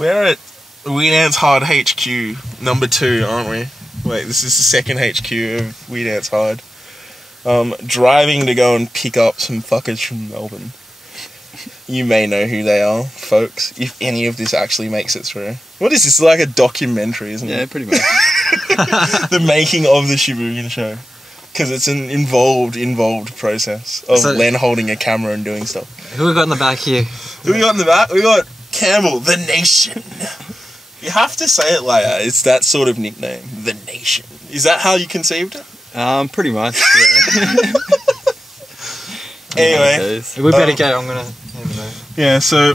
We're at We Dance Hard HQ number 2, aren't we? Wait, this is the second HQ of We Dance Hard. Driving to go and pick up some fuckers from Melbourne. You may know who they are, folks, if any of this actually makes it through. What is this, like a documentary, isn't it? Yeah, pretty much. The making of the Shaboogen show. Because it's an involved process of Len holding a camera and doing stuff. Who we got in the back here? Who we got in the back? We got Campbell, the Nation. You have to say it like that. It's that sort of nickname, the Nation. Is that how you conceived it? Pretty much, yeah. Anyway. We better go, I'm gonna... Yeah, so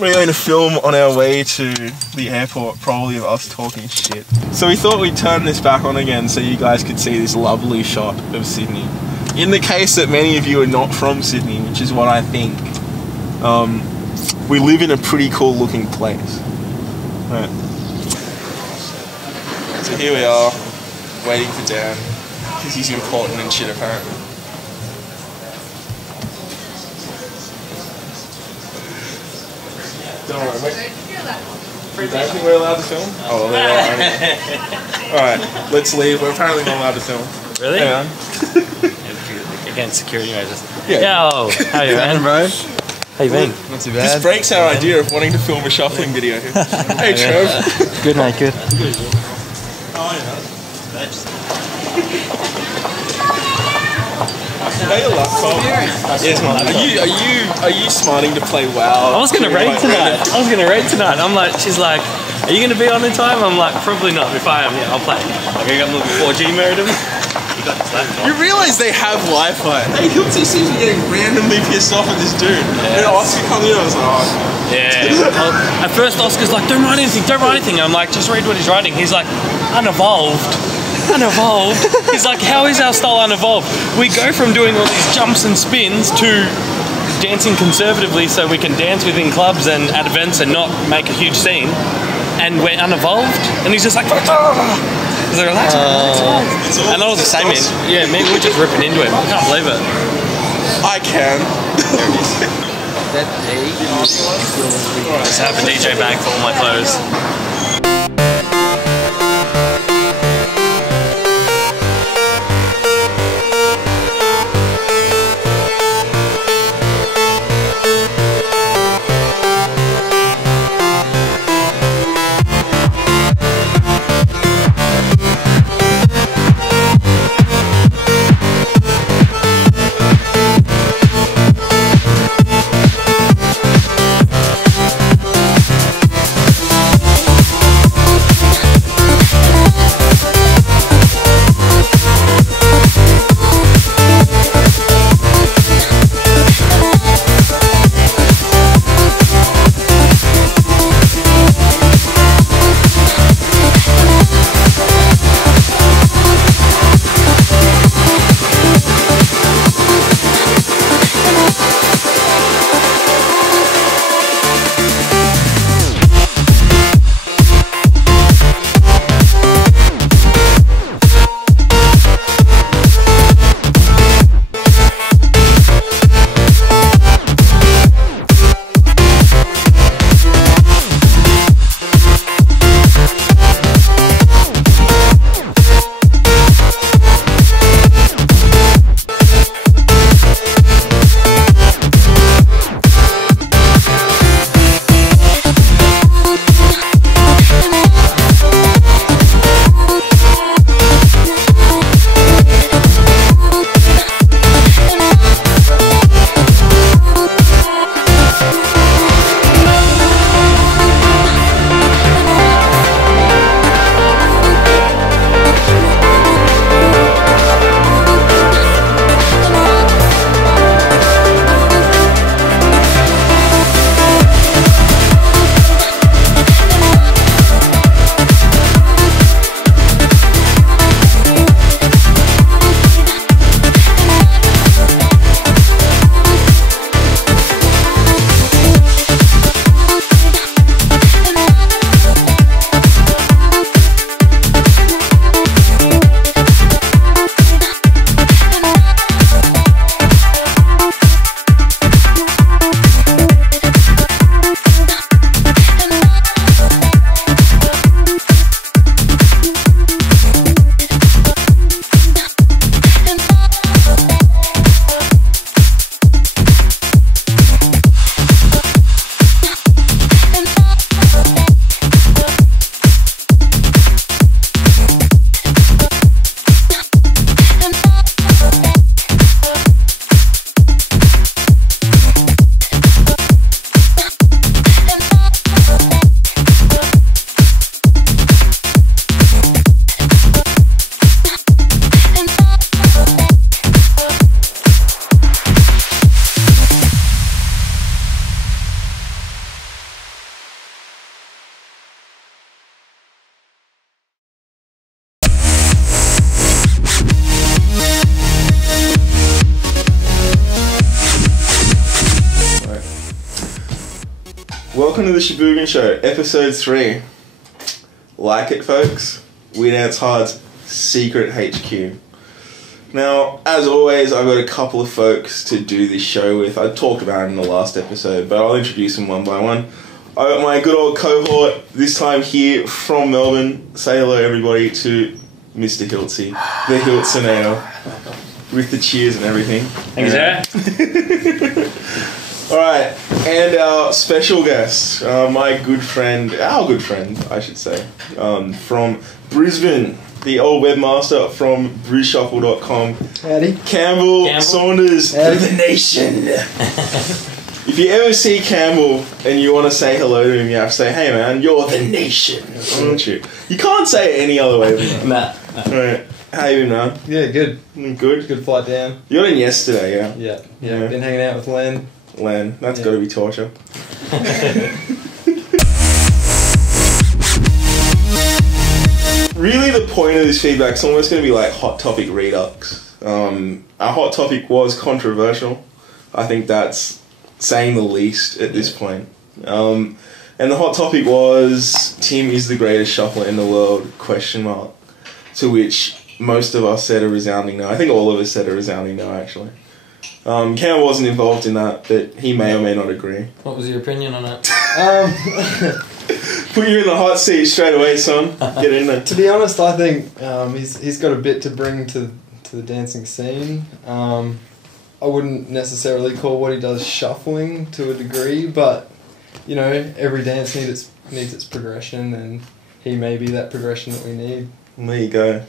we're going to film on our way to the airport, probably of us talking shit. So we thought we'd turn this back on again so you guys could see this lovely shot of Sydney. In the case that many of you are not from Sydney, which is what I think, we live in a pretty cool looking place. Right. So here we are, waiting for Dan, because he's important and shit apparently. Don't worry, mate. You don't think we're allowed to film? Oh, well, they are. Alright, let's leave. We're apparently not allowed to film. Really? Hang on. Against security measures. Yeah. Yo, how you man, bro? How you been? Not too bad. This breaks our idea of wanting to film a shuffling video here. Hey, Trev. Good, mate, good. Oh, yeah. Hey, your laptop. Yes, man. Are you smarting to play WoW? I was gonna raid tonight. I'm like, she's like, are you gonna be on in time? I'm like, probably not. If I am, yeah, I'll play. Like, I got the 4G modem. You got this laptop. You realise they have Wi-Fi. Hey, Hiltzy seems to be getting randomly pissed off at this dude. Yeah. And Oscar comes in, I was like, oh, okay. Yeah. Well, at first, Oscar's like, don't write anything. I'm like, just read what he's writing. He's like, unevolved. He's like, how is our style unevolved? We go from doing all these jumps and spins to dancing conservatively so we can dance within clubs and at events and not make a huge scene. And we're unevolved. And he's just like, he's like, relax. And that was the same end. Yeah, maybe we're just ripping into him. I can't believe it. I can. Just have a DJ bag for all my clothes. Welcome to the Shaboogen Show, episode 3. Like it, folks? We Dance Hard's secret HQ. Now, as always, I've got a couple of folks to do this show with. I talked about it in the last episode, but I'll introduce them one by one. I got my good old cohort, this time here from Melbourne. Say hello, everybody, to Mr. Hiltzy, the Hiltzy with the cheers and everything. Thanks, Sarah. Alright, and our special guest, our good friend, I should say, from Brisbane, the old webmaster from brishuffle.com. Howdy. Campbell Saunders, the nation. If you ever see Campbell and you want to say hello to him, you have to say, hey man, you're the nation, aren't you? You can't say it any other way than that. Nah. Alright, how you been, man? Yeah, good. Good? Good flight down. You got in yesterday, yeah? Yeah. Been hanging out with Len. That's got to be torture. Really, the point of this feedback is almost going to be like hot topic redux. Our hot topic was controversial. I think that's saying the least at this point. And the hot topic was Tim is the greatest shuffler in the world, ? To which most of us said a resounding no. I think all of us said a resounding no, actually. Cam wasn't involved in that, but he may or may not agree. What was your opinion on it? Put you in the hot seat straight away, son. Get in there. To be honest, I think he's got a bit to bring to the dancing scene. I wouldn't necessarily call what he does shuffling to a degree, but you know, every dance needs its progression, and he may be that progression that we need. There you go.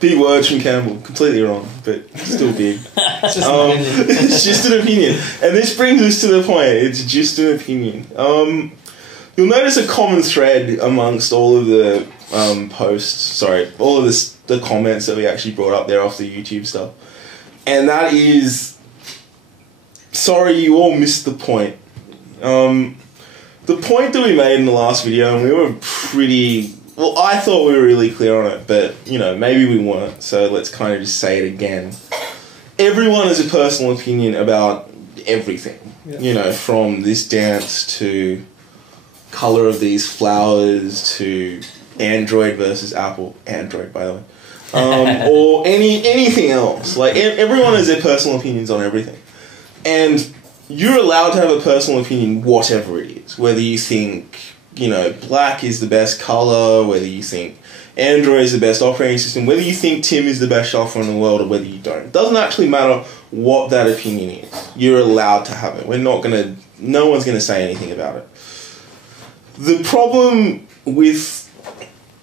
Big words from Campbell. Completely wrong, but still big. It's just an opinion. It's just an opinion. And this brings us to the point. It's just an opinion. You'll notice a common thread amongst all of the all of the comments that we actually brought up there off the YouTube stuff. And that is, sorry, you all missed the point. The point that we made in the last video, and we were pretty... Well, I thought we were really clear on it, but, you know, maybe we weren't, so let's kind of just say it again. Everyone has a personal opinion about everything. Yeah. You know, from this dance to colour of these flowers to Android versus Apple. Android, by the way. Or anything else. Like, everyone has their personal opinions on everything. And you're allowed to have a personal opinion whatever it is. Whether you think... you know, black is the best colour, whether you think Android is the best operating system, whether you think Tim is the best shuffler in the world or whether you don't. It doesn't actually matter what that opinion is. You're allowed to have it. No one's going to say anything about it. The problem with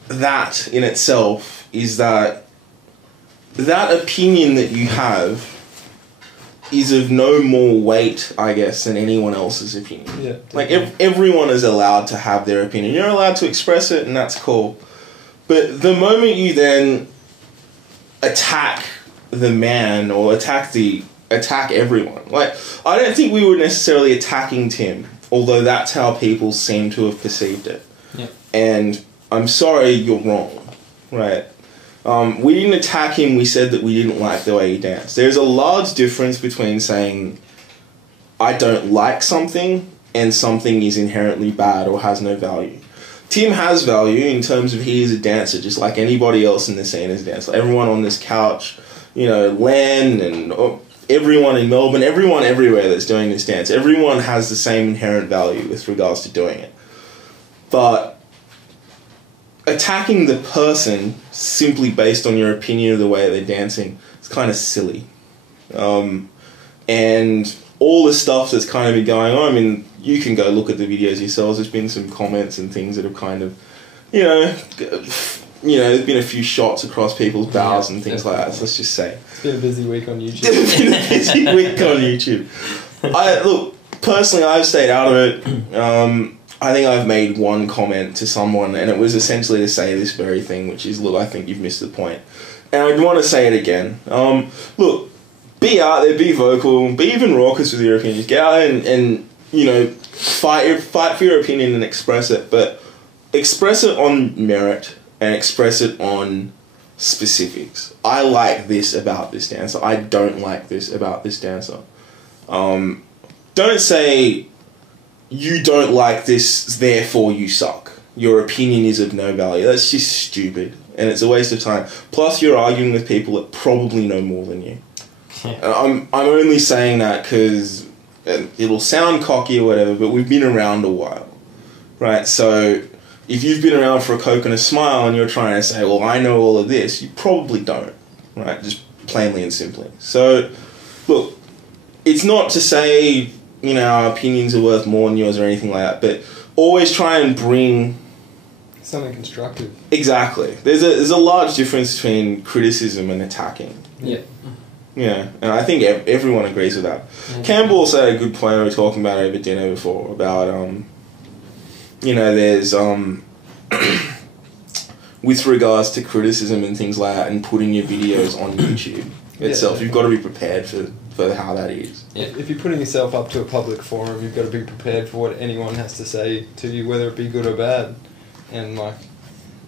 that in itself is that opinion that you have is of no more weight, I guess, than anyone else's opinion. Yeah, like, everyone is allowed to have their opinion. You're allowed to express it, and that's cool. But the moment you then attack the man, or attack everyone, like, I don't think we were necessarily attacking Tim, although that's how people seem to have perceived it. Yeah. And I'm sorry, you're wrong, right? We didn't attack him, we said that we didn't like the way he danced. There's a large difference between saying, I don't like something, and something is inherently bad or has no value. Tim has value in terms of he is a dancer, just like anybody else in the scene is a dancer. Everyone on this couch, you know, Len and everyone in Melbourne, everyone everywhere that's doing this dance, everyone has the same inherent value with regards to doing it. But attacking the person simply based on your opinion of the way they're dancing is kind of silly. And all the stuff that's kind of been going on, I mean, you can go look at the videos yourselves. There's been some comments and things that have kind of, you know, there's been a few shots across people's bows and things like that. So let's just say. It's been a busy week on YouTube. It's been a busy week on YouTube. Look, personally, I've stayed out of it. I think I've made one comment to someone, and it was essentially to say this very thing, which is, look, I think you've missed the point. And I want to say it again. Look, be out there, be vocal, be even raucous with your opinions. Get out and you know, fight for your opinion and express it, but express it on merit and express it on specifics. I like this about this dancer. I don't like this about this dancer. Don't say... you don't like this, therefore you suck. Your opinion is of no value. That's just stupid, and it's a waste of time. Plus, you're arguing with people that probably know more than you. I'm only saying that because it'll sound cocky or whatever, but we've been around a while, right? So if you've been around for a Coke and a smile and you're trying to say, well, I know all of this, you probably don't, right? Just plainly and simply. So, look, it's not to say, you know, our opinions are worth more than yours or anything like that, but always try and bring something constructive. Exactly. There's a large difference between criticism and attacking. Yeah. Yeah, and I think everyone agrees with that. Campbell also had a good point we were talking about over dinner before about, you know, there's, with regards to criticism and things like that and putting your videos on YouTube itself, you've got to be prepared for how that is. Yeah. If you're putting yourself up to a public forum, you've got to be prepared for what anyone has to say to you, whether it be good or bad. And, like,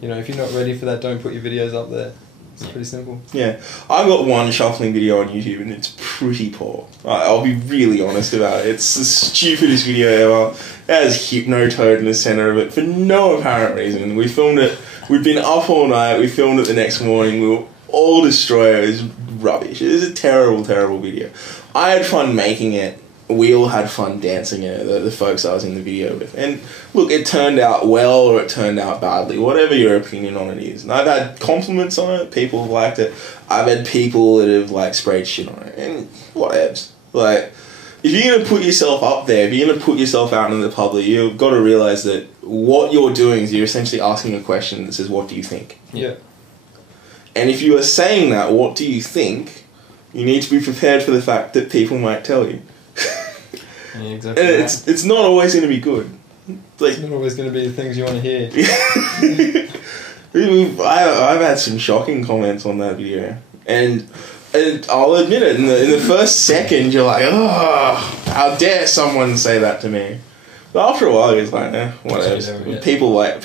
you know, if you're not ready for that, don't put your videos up there. It's pretty simple. Yeah. I've got one shuffling video on YouTube and it's pretty poor. I'll be really honest about it. It's the stupidest video ever. It has Hypnotoad in the centre of it for no apparent reason. We filmed it. We'd been up all night. We filmed it the next morning. We were all destroyed. It was rubbish. It was a terrible, terrible video. I had fun making it. We all had fun dancing in it, the folks I was in the video with. And look, it turned out well or it turned out badly, whatever your opinion on it is. And I've had compliments on it, people have liked it. I've had people that have, like, sprayed shit on it. And whatevs. Like, if you're going to put yourself up there, if you're going to put yourself out in the public, you've got to realise that what you're doing is you're essentially asking a question that says, what do you think? Yeah. And if you are saying that, what do you think, you need to be prepared for the fact that people might tell you. Yeah, exactly. And it's not always going to be good. Like, it's not always going to be the things you want to hear. I've had some shocking comments on that video, and I'll admit it. In the first second, you're like, "Oh, how dare someone say that to me?" But after a while, it's like, whatever. Yeah. People like it.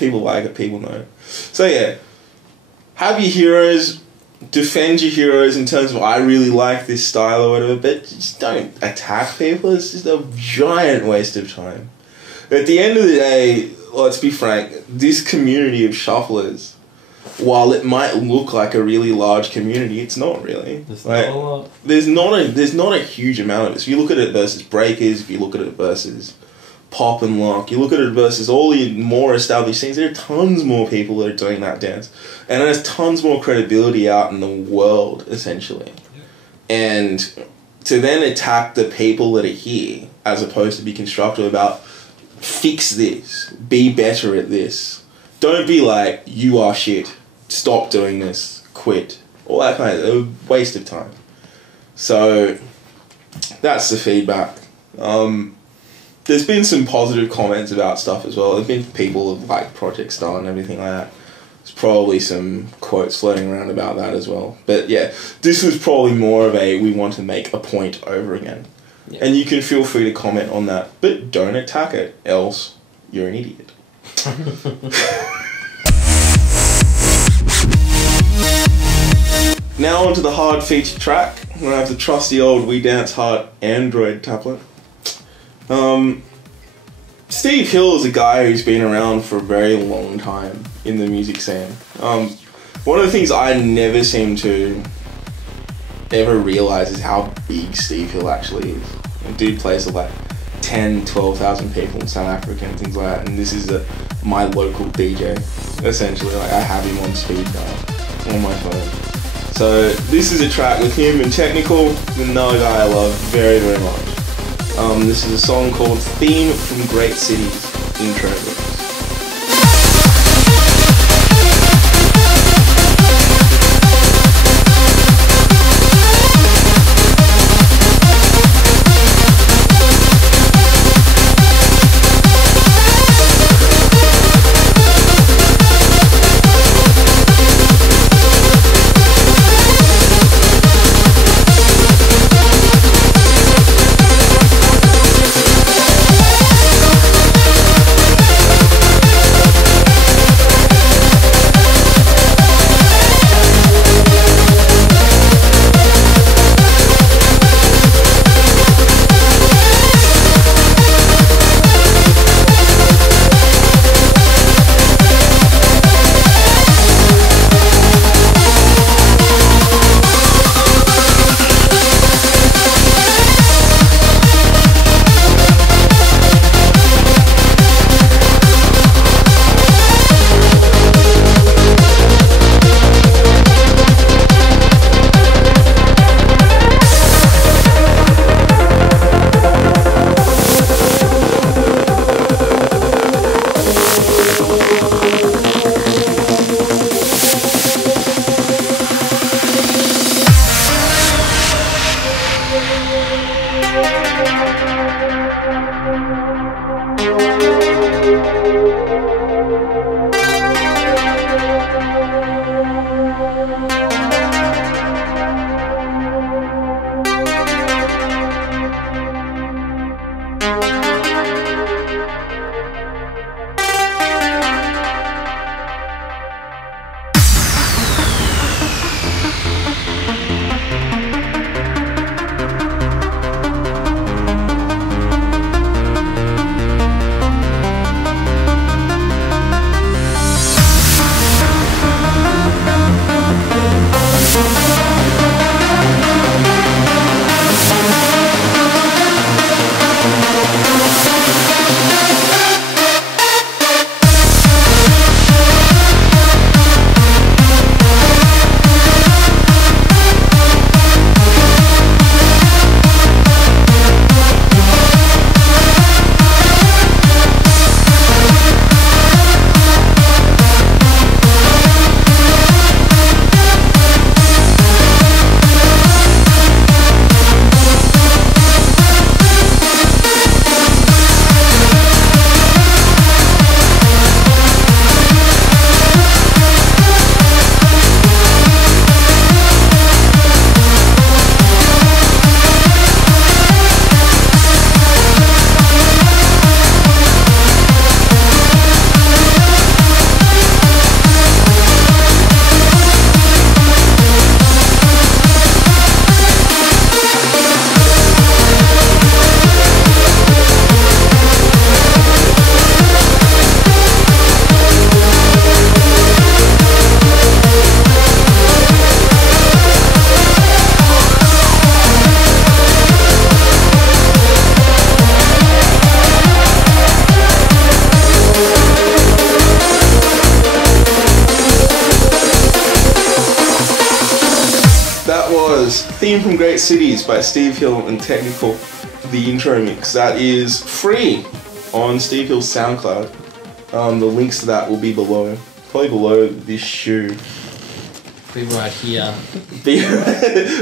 People know it. So yeah, have your heroes. Defend your heroes in terms of I really like this style or whatever, but just don't attack people. It's just a giant waste of time. At the end of the day, let's be frank, this community of shufflers, while it might look like a really large community, it's not really. There's not a lot. There's not a huge amount of it. So if you look at it versus breakers, if you look at it versus pop and lock, you look at it versus all the more established scenes, there are tons more people that are doing that dance. And there's tons more credibility out in the world, essentially. Yeah. And to then attack the people that are here, as opposed to be constructive about, fix this, be better at this. Don't be like, you are shit, stop doing this, quit. All that kind of waste of time. So, that's the feedback. There's been some positive comments about stuff as well. There's been people who like Project Star and everything like that. There's probably some quotes floating around about that as well. But yeah, this was probably more of a we want to make a point over again. Yeah. And you can feel free to comment on that, but don't attack it, else you're an idiot. Now onto the hard feature track. I'm going to have the trusty old We Dance Hard Android tablet. Steve Hill is a guy who's been around for a very long time in the music scene. One of the things I never seem to ever realise is how big Steve Hill actually is. The dude plays to like 10, 12,000 people in South Africa and things like that, and this is my local DJ, essentially. Like, I have him on speed dial on my phone. So this is a track with him and Technikal, another guy I love very, very much. This is a song called Theme from Great Cities, intro. Theme from Great Cities by Steve Hill and Technikal, the intro mix. That is free on Steve Hill's SoundCloud. The links to that will be below, probably below this shoe. Be right here.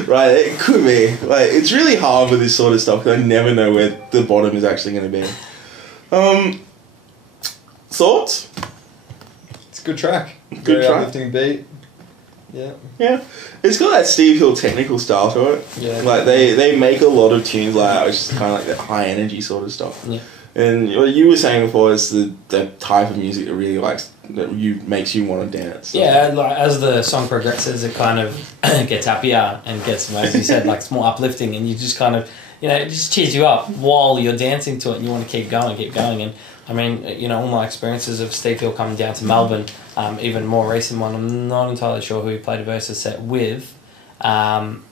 Right, it could be. Like, it's really hard with this sort of stuff because I never know where the bottom is actually going to be. Thoughts? It's a good track. Good Very track. uplifting beat. Yeah. Yeah. It's got that Steve Hill technical style to it. Yeah. Like, they make a lot of tunes like that, which is kind of like that high energy sort of stuff. Yeah. And what you were saying before is the type of music that really makes you want to dance. So. Yeah, like as the song progresses, it kind of gets happier and gets, as you said, like it's more uplifting, and you just kind of, it just cheers you up while you're dancing to it, and you want to keep going. And I mean, all my experiences of Steve Hill coming down to Melbourne, even more recent one, I'm not entirely sure who he played a versus set with. I'm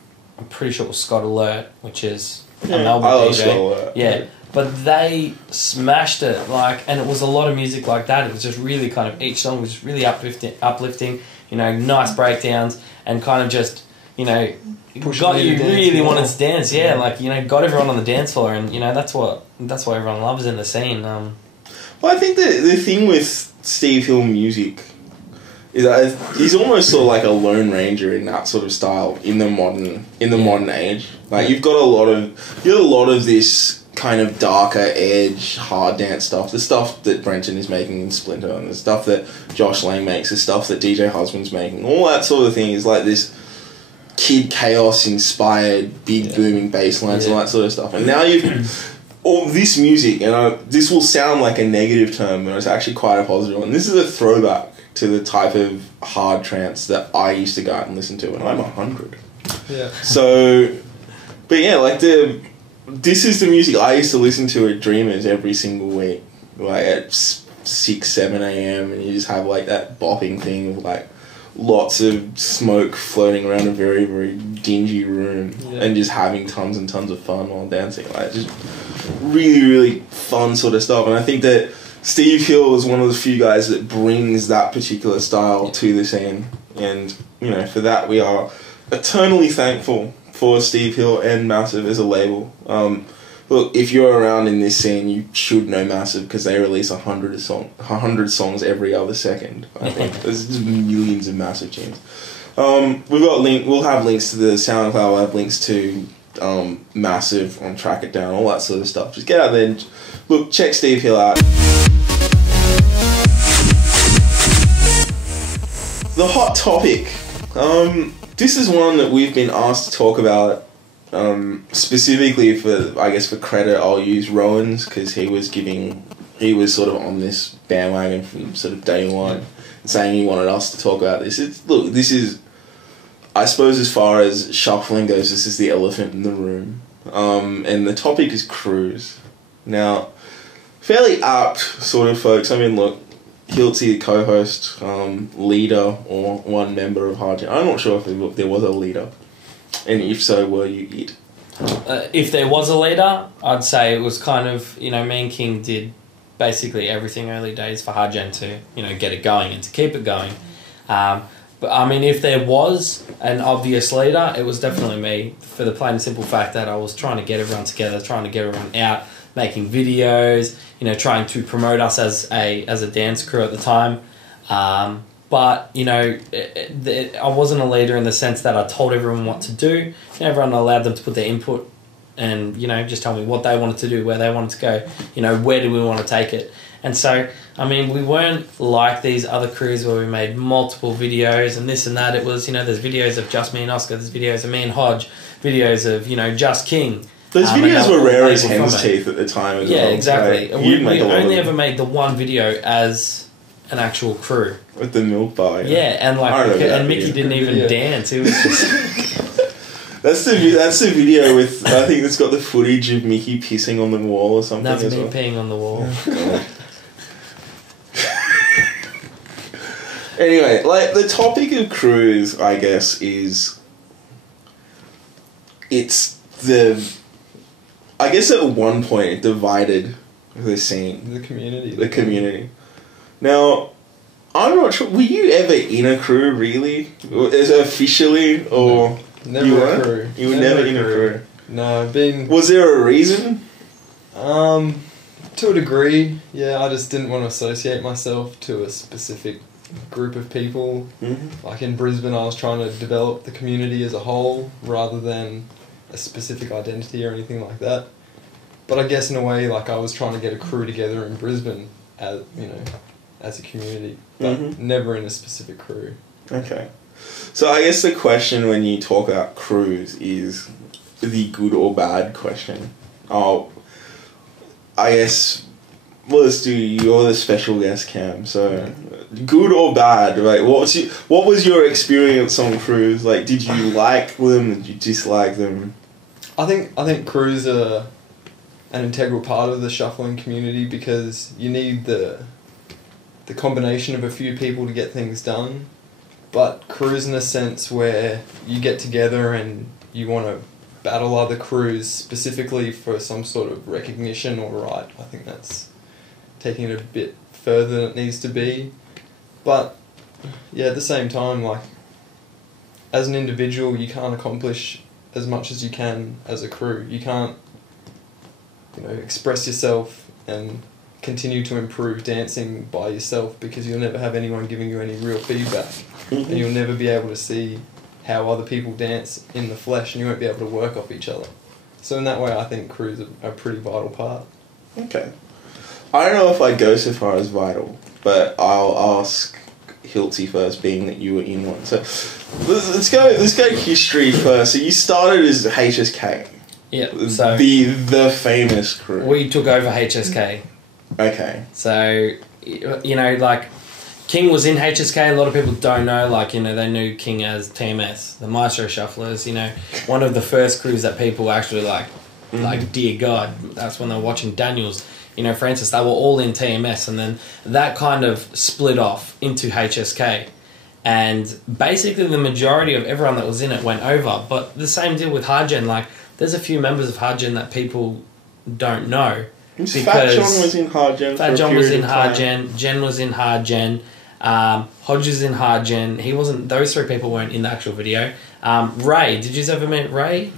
pretty sure it was Scott Alert, which is a Melbourne I love DJ. Scott Alert. Yeah. But they smashed it, and it was a lot of music like that. It was just really kind of, each song was really uplifting, nice breakdowns, and kind of just, got you really wanted to dance. Yeah, got everyone on the dance floor, and that's what everyone loves in the scene. Well, I think the thing with Steve Hill music is that he's almost sort of like a Lone Ranger in that sort of style in the modern age. Like you've got a lot of this kind of darker edge hard dance stuff, the stuff that Brenton is making in Splinter, and the stuff that Josh Lang makes, the stuff that DJ Husband's making, all that sort of thing is like this Kid Chaos inspired big booming bass lines and all that sort of stuff. And now you've all this music, and this will sound like a negative term, but it's actually quite a positive one. This is a throwback to the type of hard trance that I used to go out and listen to when I'm 100. Yeah. So, but yeah, this is the music I used to listen to at Dreamers every single week, like at 6, 7 a.m. and you just have like that bopping thing of like lots of smoke floating around a very, very dingy room and just having tons and tons of fun while dancing. Like just really, really fun sort of stuff. And I think that Steve Hill is one of the few guys that brings that particular style to the scene. And, for that we are eternally thankful for Steve Hill and Masif as a label. Look, if you're around in this scene, you should know Masif because they release 100 songs every other second. I think there's just millions of Masif tunes. We'll have links to the SoundCloud. We'll have links to Masif on Track It Down, all that sort of stuff. Just get out there and check Steve Hill out. the hot topic. This is one that we've been asked to talk about. Specifically for credit, I'll use Rowan's, because he was sort of on this bandwagon from sort of day one, saying he wanted us to talk about this. This is, I suppose, as far as shuffling goes, this is the elephant in the room. And the topic is crews. Now, fairly apt sort of folks. I mean, look, Hiltzy, the co-host, leader, or one member of HardGen. I'm not sure if there was a leader. And if so, were you it? If there was a leader, I'd say it was kind of, me and King did basically everything early days for HardGen to, get it going and to keep it going. But I mean, if there was an obvious leader, it was definitely me, for the plain and simple fact that I was trying to get everyone together, trying to get everyone out, making videos, trying to promote us as a dance crew at the time. But, I wasn't a leader in the sense that I told everyone what to do. Everyone allowed them to put their input and, just tell me what they wanted to do, where they wanted to go, where do we want to take it. And so, I mean, we weren't like these other crews where we made multiple videos and this and that. It was, there's videos of just me and Oscar, there's videos of me and Hodge, videos of, just King. Those videos were rare as hen's teeth at the time as well. Yeah, exactly. Like, we only ever made the one video as an actual crew. With the milk bar. Yeah, and Mickey didn't even dance. It was just... That's the video with, I think it's got the footage of Mickey pissing on the wall or something. That's me peeing on the wall. Anyway, like, the topic of crews, I guess, is... I guess at one point it divided the scene. The community. The community. Now, I'm not sure, were you ever in a crew, really? Officially, or... Never a crew. You were never in a crew? No, Was there a reason? To a degree, yeah, I just didn't want to associate myself to a specific group of people. Mm-hmm. Like in Brisbane, I was trying to develop the community as a whole, rather than a specific identity or anything like that. But I guess in a way, like, I was trying to get a crew together in Brisbane as, as a community, but never in a specific crew. Okay. So I guess the question when you talk about crews is the good or bad question. I guess, well, let's do, you're the special guest, Cam, so good or bad, right? What was your experience on crews? Like, did you like them? Did you dislike them? I think crews are an integral part of the shuffling community, because you need the combination of a few people to get things done. But crews in a sense where you get together and you want to battle other crews specifically for some sort of recognition or right, I think that's taking it a bit further than it needs to be. But yeah, at the same time, like, as an individual, you can't accomplish as much as you can as a crew. You can't, express yourself and continue to improve dancing by yourself, because you'll never have anyone giving you any real feedback. And you'll never be able to see how other people dance in the flesh, and you won't be able to work off each other. So in that way, I think crews are a pretty vital part. Okay. I don't know if I'd go so far as vital, but I'll ask Hiltzy first, being that you were in one. So let's go history first. So you started as HSK. Yeah. So the famous crew. We took over HSK. Okay. So, like, King was in HSK. A lot of people don't know, like, they knew King as TMS, the Maestro Shufflers, one of the first crews that people actually like, dear God, that's when they were watching Daniels, Francis, they were all in TMS, and then that kind of split off into HSK. And basically the majority of everyone that was in it went over. But the same deal with HardGen, like, there's a few members of HardGen that people don't know. Fat John was in HardGen. Fat John was in HardGen. Jen was in HardGen. Hodge was in HardGen. He wasn't. Those three people weren't in the actual video. Ray, did you ever meet Ray?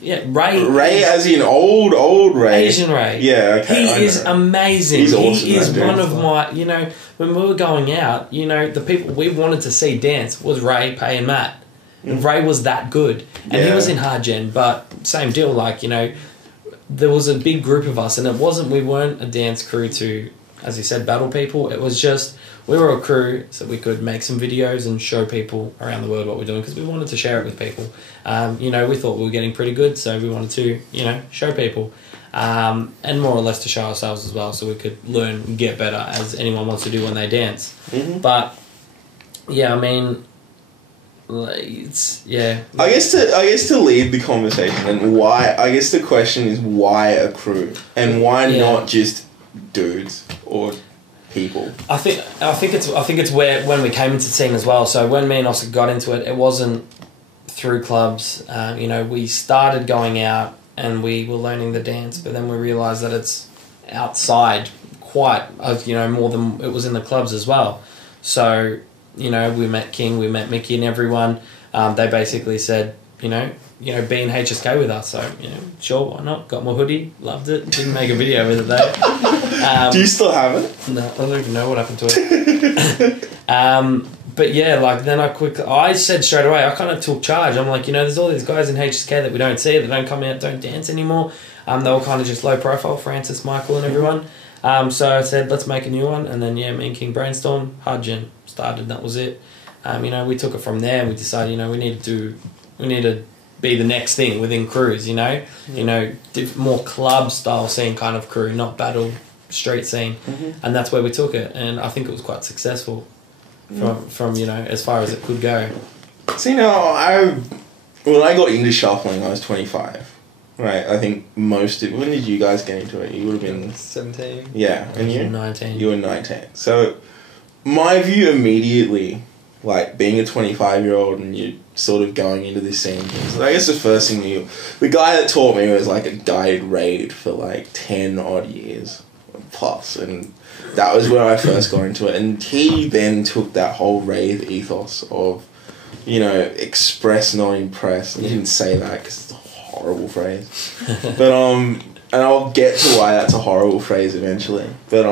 Yeah, Ray. Ray, as in old Ray. Asian Ray. Yeah, okay. He is amazing. He's awesome. He is one of my. When we were going out, the people we wanted to see dance was Ray, Pay, and Matt. And Ray was that good, and he was in HardGen. But same deal, like, there was a big group of us, and we weren't a dance crew to as you said, battle people. It was just, we were a crew so we could make some videos and show people around the world what we're doing because we wanted to share it with people. You know, we thought we were getting pretty good, so we wanted to, you know, show people. And more or less to show ourselves as well so we could learn and get better as anyone wants to do when they dance. Mm-hmm. But, yeah, I mean, it's, yeah. I guess to lead the conversation and why, I guess the question is why a crew and why not just dudes or people. I think it's where when we came into the scene as well. So when me and Oscar got into it, it wasn't through clubs. You know, we started going out and we were learning the dance, but then we realised that it's outside quite, you know, more than it was in the clubs as well. So, you know, we met King, we met Mickey and everyone. They basically said, you know, be in HSK with us. So, you know, sure, why not? Got my hoodie, loved it. Didn't make a video with it though. Do you still have it? No, I don't even know what happened to it. But yeah, like then I said straight away, I kind of took charge. I'm like, you know, there's all these guys in HSK that we don't see, that don't come out, don't dance anymore. They were kind of just low profile, Francis, Michael and everyone. So I said, let's make a new one. And then, yeah, me and King brainstormed, HardGen started, that was it. You know, we took it from there and we decided, you know, we need to be the next thing within crews, you know? You know, more club style scene kind of crew, not battle street scene. And that's where we took it. And I think it was quite successful from you know, as far as it could go. See, now, when I got into shuffling, I was 25. Right, I think when did you guys get into it? You would have been 17. Yeah, and you? 19. You were 19. So, my view immediately, like being a 25-year-old and you sort of going into this scene, so I guess the first thing the guy that taught me was like a guy who'd raved for like 10 odd years plus, and that was where I first got into it. And he then took that whole rave ethos of, you know, express, not impress. He didn't say that because it's a horrible phrase. But, and I'll get to why that's a horrible phrase eventually. But,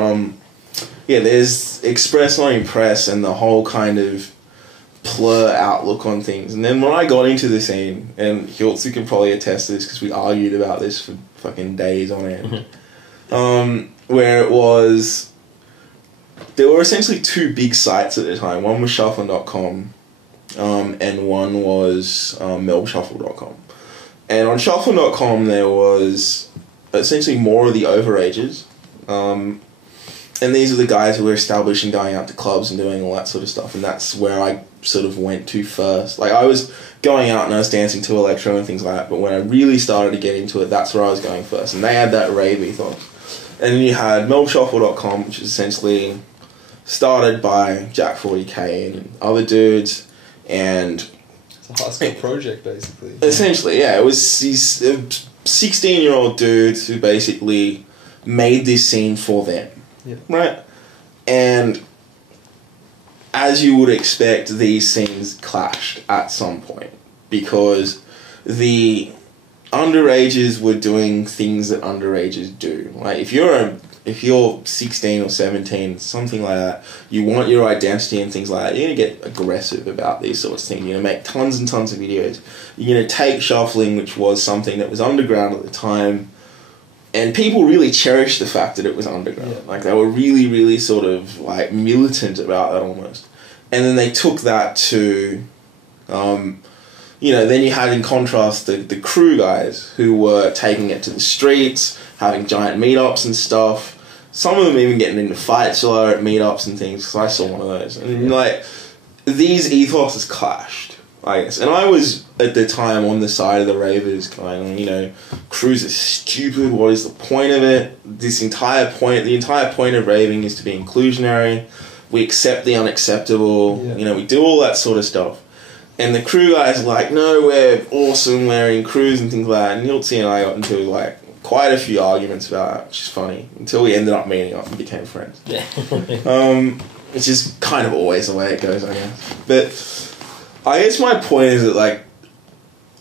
yeah, there's express, not impress, and the whole kind of plur outlook on things. And then when I got into the scene, and Hiltzy can probably attest to this because we argued about this for fucking days on end, where it was, there were essentially two big sites at the time. One was shuffling.com, and one was melbshuffle.com. And on shuffling.com there was essentially more of the overages. And these are the guys who were established and going out to clubs and doing all that sort of stuff. And that's where I sort of went to first. Like, I was going out and I was dancing to electro and things like that. But when I really started to get into it, that's where I was going first. And they had that rave ethos. And then you had melbshuffle.com, which is essentially started by Jack 40K and other dudes. And it's a high school project, basically. Essentially, yeah. It was these 16-year-old dudes who basically made this scene for them. Yeah. Right? And as you would expect, these scenes clashed at some point because the underages were doing things that underages do. Like, if you're 16 or 17, something like that, you want your identity and things like that, you're going to get aggressive about these sorts of things. You're going to make tons and tons of videos. You're going to take shuffling, which was something that was underground at the time, and people really cherished the fact that it was underground. Yeah. Like, they were really, really sort of, like, militant about that almost. And then they took that to, you know, then you had in contrast the crew guys who were taking it to the streets, having giant meetups and stuff. Some of them even getting into fights at meetups and things, because I saw one of those. And, like, these ethoses clashed, I guess. And I was, at the time, on the side of the ravers going, you know, crews are stupid, what is the point of it? The entire point of raving is to be inclusionary. We accept the unacceptable, you know, we do all that sort of stuff. And the crew guys are like, no, we're awesome, we're in crews and things like that. And Hiltzy and I got into, like, quite a few arguments about it, which is funny, until we ended up meeting up and became friends. Yeah. Which is kind of always the way it goes, I guess. But I guess my point is that, like,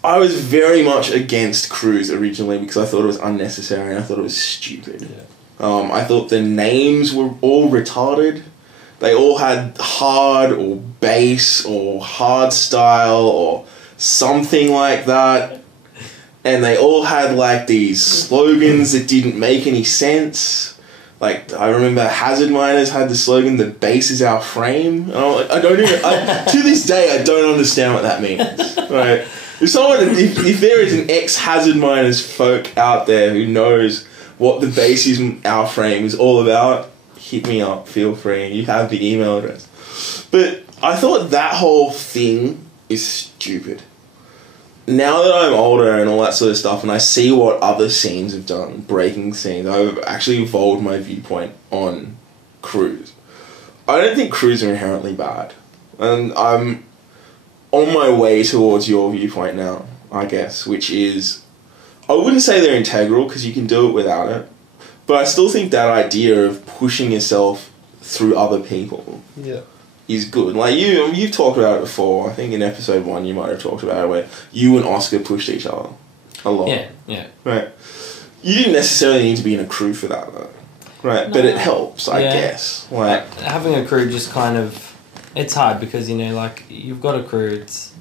I was very much against crews originally because I thought it was unnecessary and I thought it was stupid. Yeah. I thought the names were all retarded. They all had hard or bass or hard style or something like that. And they all had, like, these slogans that didn't make any sense. Like, I remember Hazard Miners had the slogan, "The bass is our frame." And I'm like, I don't even... to this day, I don't understand what that means. Right? If there is an ex-Hazard Miners folk out there who knows what the bass is our frame is all about, hit me up, feel free. You have the email address. But I thought that whole thing is stupid. Now that I'm older and all that sort of stuff, and I see what other scenes have done, breaking scenes, I've actually evolved my viewpoint on crews. I don't think crews are inherently bad. And I'm on my way towards your viewpoint now, I guess, which is... I wouldn't say they're integral, because you can do it without it. But I still think that idea of pushing yourself through other people is good. Like, you've talked about it before. I think in episode 1 you might have talked about it, where you and Oscar pushed each other a lot. Yeah. Right. You didn't necessarily need to be in a crew for that, though. Right, no. But it helps, I guess. Like, having a crew just kind of... It's hard because, you know, like, you've got a crew, it's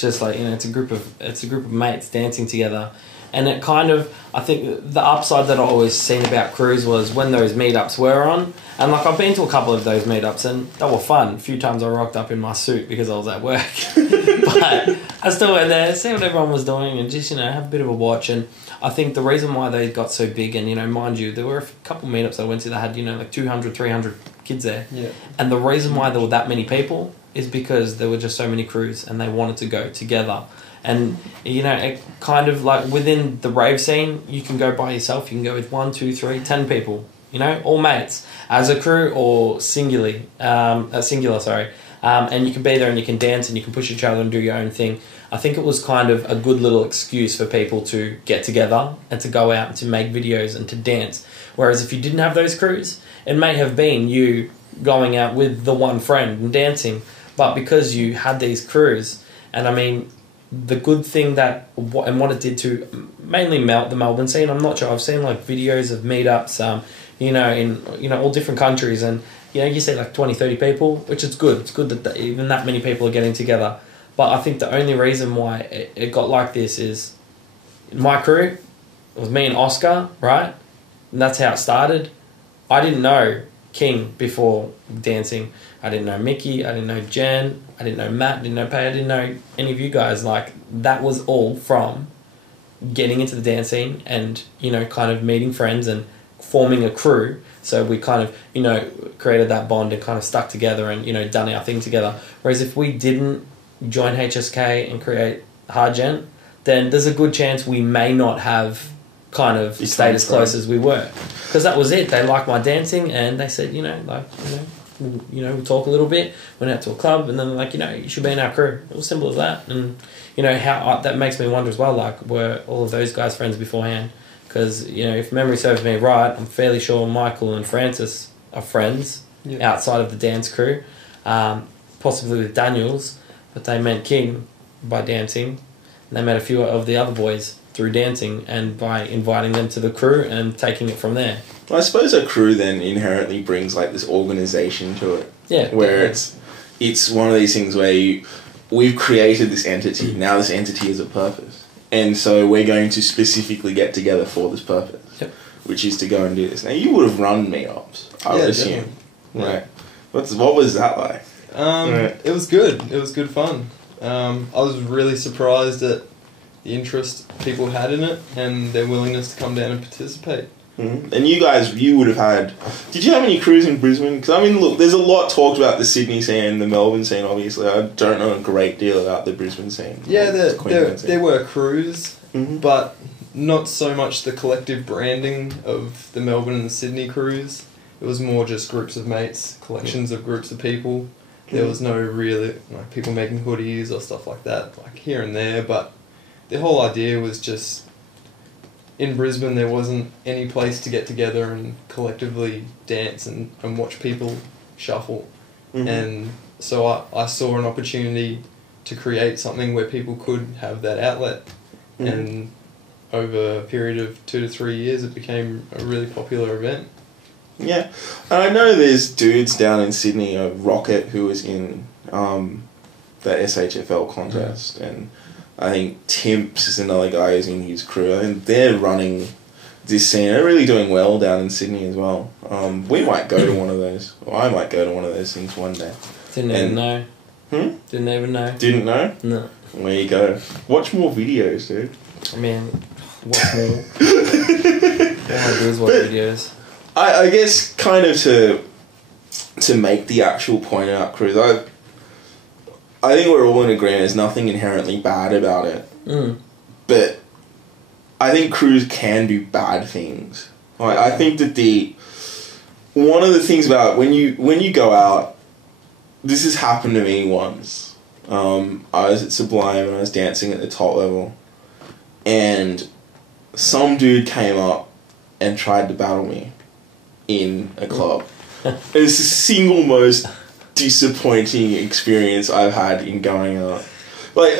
just like, you know, it's a group of mates dancing together. And it kind of, I think the upside that I always seen about crews was when those meetups were on. And like, I've been to a couple of those meetups and they were fun. A few times I rocked up in my suit because I was at work. But I still went there, see what everyone was doing and just, you know, have a bit of a watch. And I think the reason why they got so big, and, you know, mind you, there were a couple of meetups I went to that had, you know, like 200, 300 kids there. Yeah. And the reason why there were that many people is because there were just so many crews and they wanted to go together. And, you know, it kind of like within the rave scene, you can go by yourself. You can go with 1, 2, 3, 10 people, you know, all mates as a crew or singular, sorry. And you can be there and you can dance and you can push each other and do your own thing. I think it was kind of a good little excuse for people to get together and to go out and to make videos and to dance. Whereas if you didn't have those crews, it may have been you going out with the one friend and dancing. But because you had these crews, and I mean... The good thing that, and what it did to mainly the Melbourne scene, I'm not sure, I've seen like videos of meetups, you know, in, you know, all different countries, and, you know, you see like 20, 30 people, which is good. It's good that even that many people are getting together. But I think the only reason why it got like this is my crew, it was me and Oscar, right? And that's how it started. I didn't know King before dancing. I didn't know Mickey, I didn't know Jen, I didn't know Matt, I didn't know Pay, I didn't know any of you guys. Like, that was all from getting into the dance scene and, you know, kind of meeting friends and forming a crew. So we kind of, you know, created that bond and kind of stuck together and, you know, done our thing together. Whereas if we didn't join HSK and create HardGen, then there's a good chance we may not have kind of stayed as close as we were. Because that was it. They liked my dancing and they said, you know, like, we'll talk a little bit, went out to a club, and then they're like, you know, you should be in our crew. It was simple as that. And, you know, how that makes me wonder as well, like, were all of those guys friends beforehand? Because, you know, if memory serves me right, I'm fairly sure Michael and Francis are friends outside of the dance crew, possibly with Daniels, but they met King by dancing, and they met a few of the other boys through dancing and by inviting them to the crew and taking it from there. I suppose a crew then inherently brings like this organisation to it. Yeah. Where it's one of these things where we've created this entity, now this entity has a purpose. And so we're going to specifically get together for this purpose. Yep. Which is to go and do this. Now you would have run meetups, I would assume. Definitely. Right. What was that like? It was good. It was good fun. I was really surprised at the interest people had in it and their willingness to come down and participate. Mm-hmm. And you would have had... Did you have any crews in Brisbane? Because, I mean, look, there's a lot talked about the Sydney scene and the Melbourne scene, obviously. I don't know a great deal about the Brisbane scene. Yeah, there were crews, but not so much the collective branding of the Melbourne and the Sydney crews. It was more just groups of mates, collections of groups of people. There was no really like people making hoodies or stuff like that, like here and there, but the whole idea was just... In Brisbane, there wasn't any place to get together and collectively dance and watch people shuffle. Mm-hmm. And so I saw an opportunity to create something where people could have that outlet. Mm-hmm. And over a period of 2 to 3 years, it became a really popular event. Yeah. And I know there's dudes down in Sydney, Rocket, who was in the SHFL contest, and I think Timps is another guy who's in his crew. I think they're running this scene. They're really doing well down in Sydney as well. We might go to one of those. Or I might go to one of those things one day. Didn't even know. Didn't even know. Didn't know? No. There you go. Watch more videos, dude. I mean, watch more. All I do is watch videos. I guess kind of to make the actual point about cruise, I think we're all in agreement there's nothing inherently bad about it. But I think cruise can do bad things. Like, I think that one of the things about when you go out, this has happened to me once. I was at Sublime and I was dancing at the top level, and some dude came up and tried to battle me in a club. It's the single most disappointing experience I've had in going out. Like,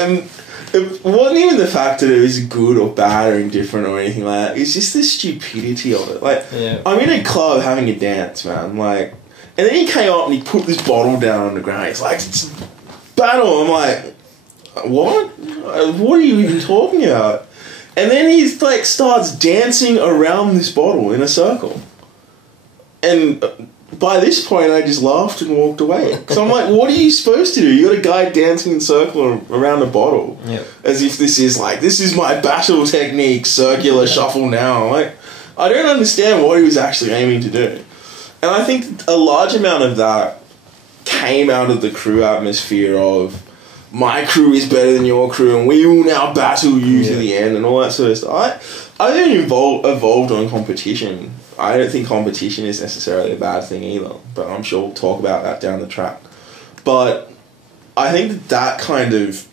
it wasn't even the fact that it was good or bad or indifferent or anything like that. It's just the stupidity of it. Like, I'm in a club having a dance, man. Like, and then he came up and he put this bottle down on the ground. He's like, it's battle. I'm like, what? What are you even talking about? And then he's like starts dancing around this bottle in a circle. And by this point, I just laughed and walked away. Because I'm like, what are you supposed to do? You got a guy dancing in a circle around a bottle. Yep. As if this is my battle technique, circular shuffle now. I'm like, I don't understand what he was actually aiming to do. And I think a large amount of that came out of the crew atmosphere of, my crew is better than your crew and we will now battle you to the end and all that sort of stuff. I don't evolved on competition. I don't think competition is necessarily a bad thing either, but I'm sure we'll talk about that down the track. But I think that kind of...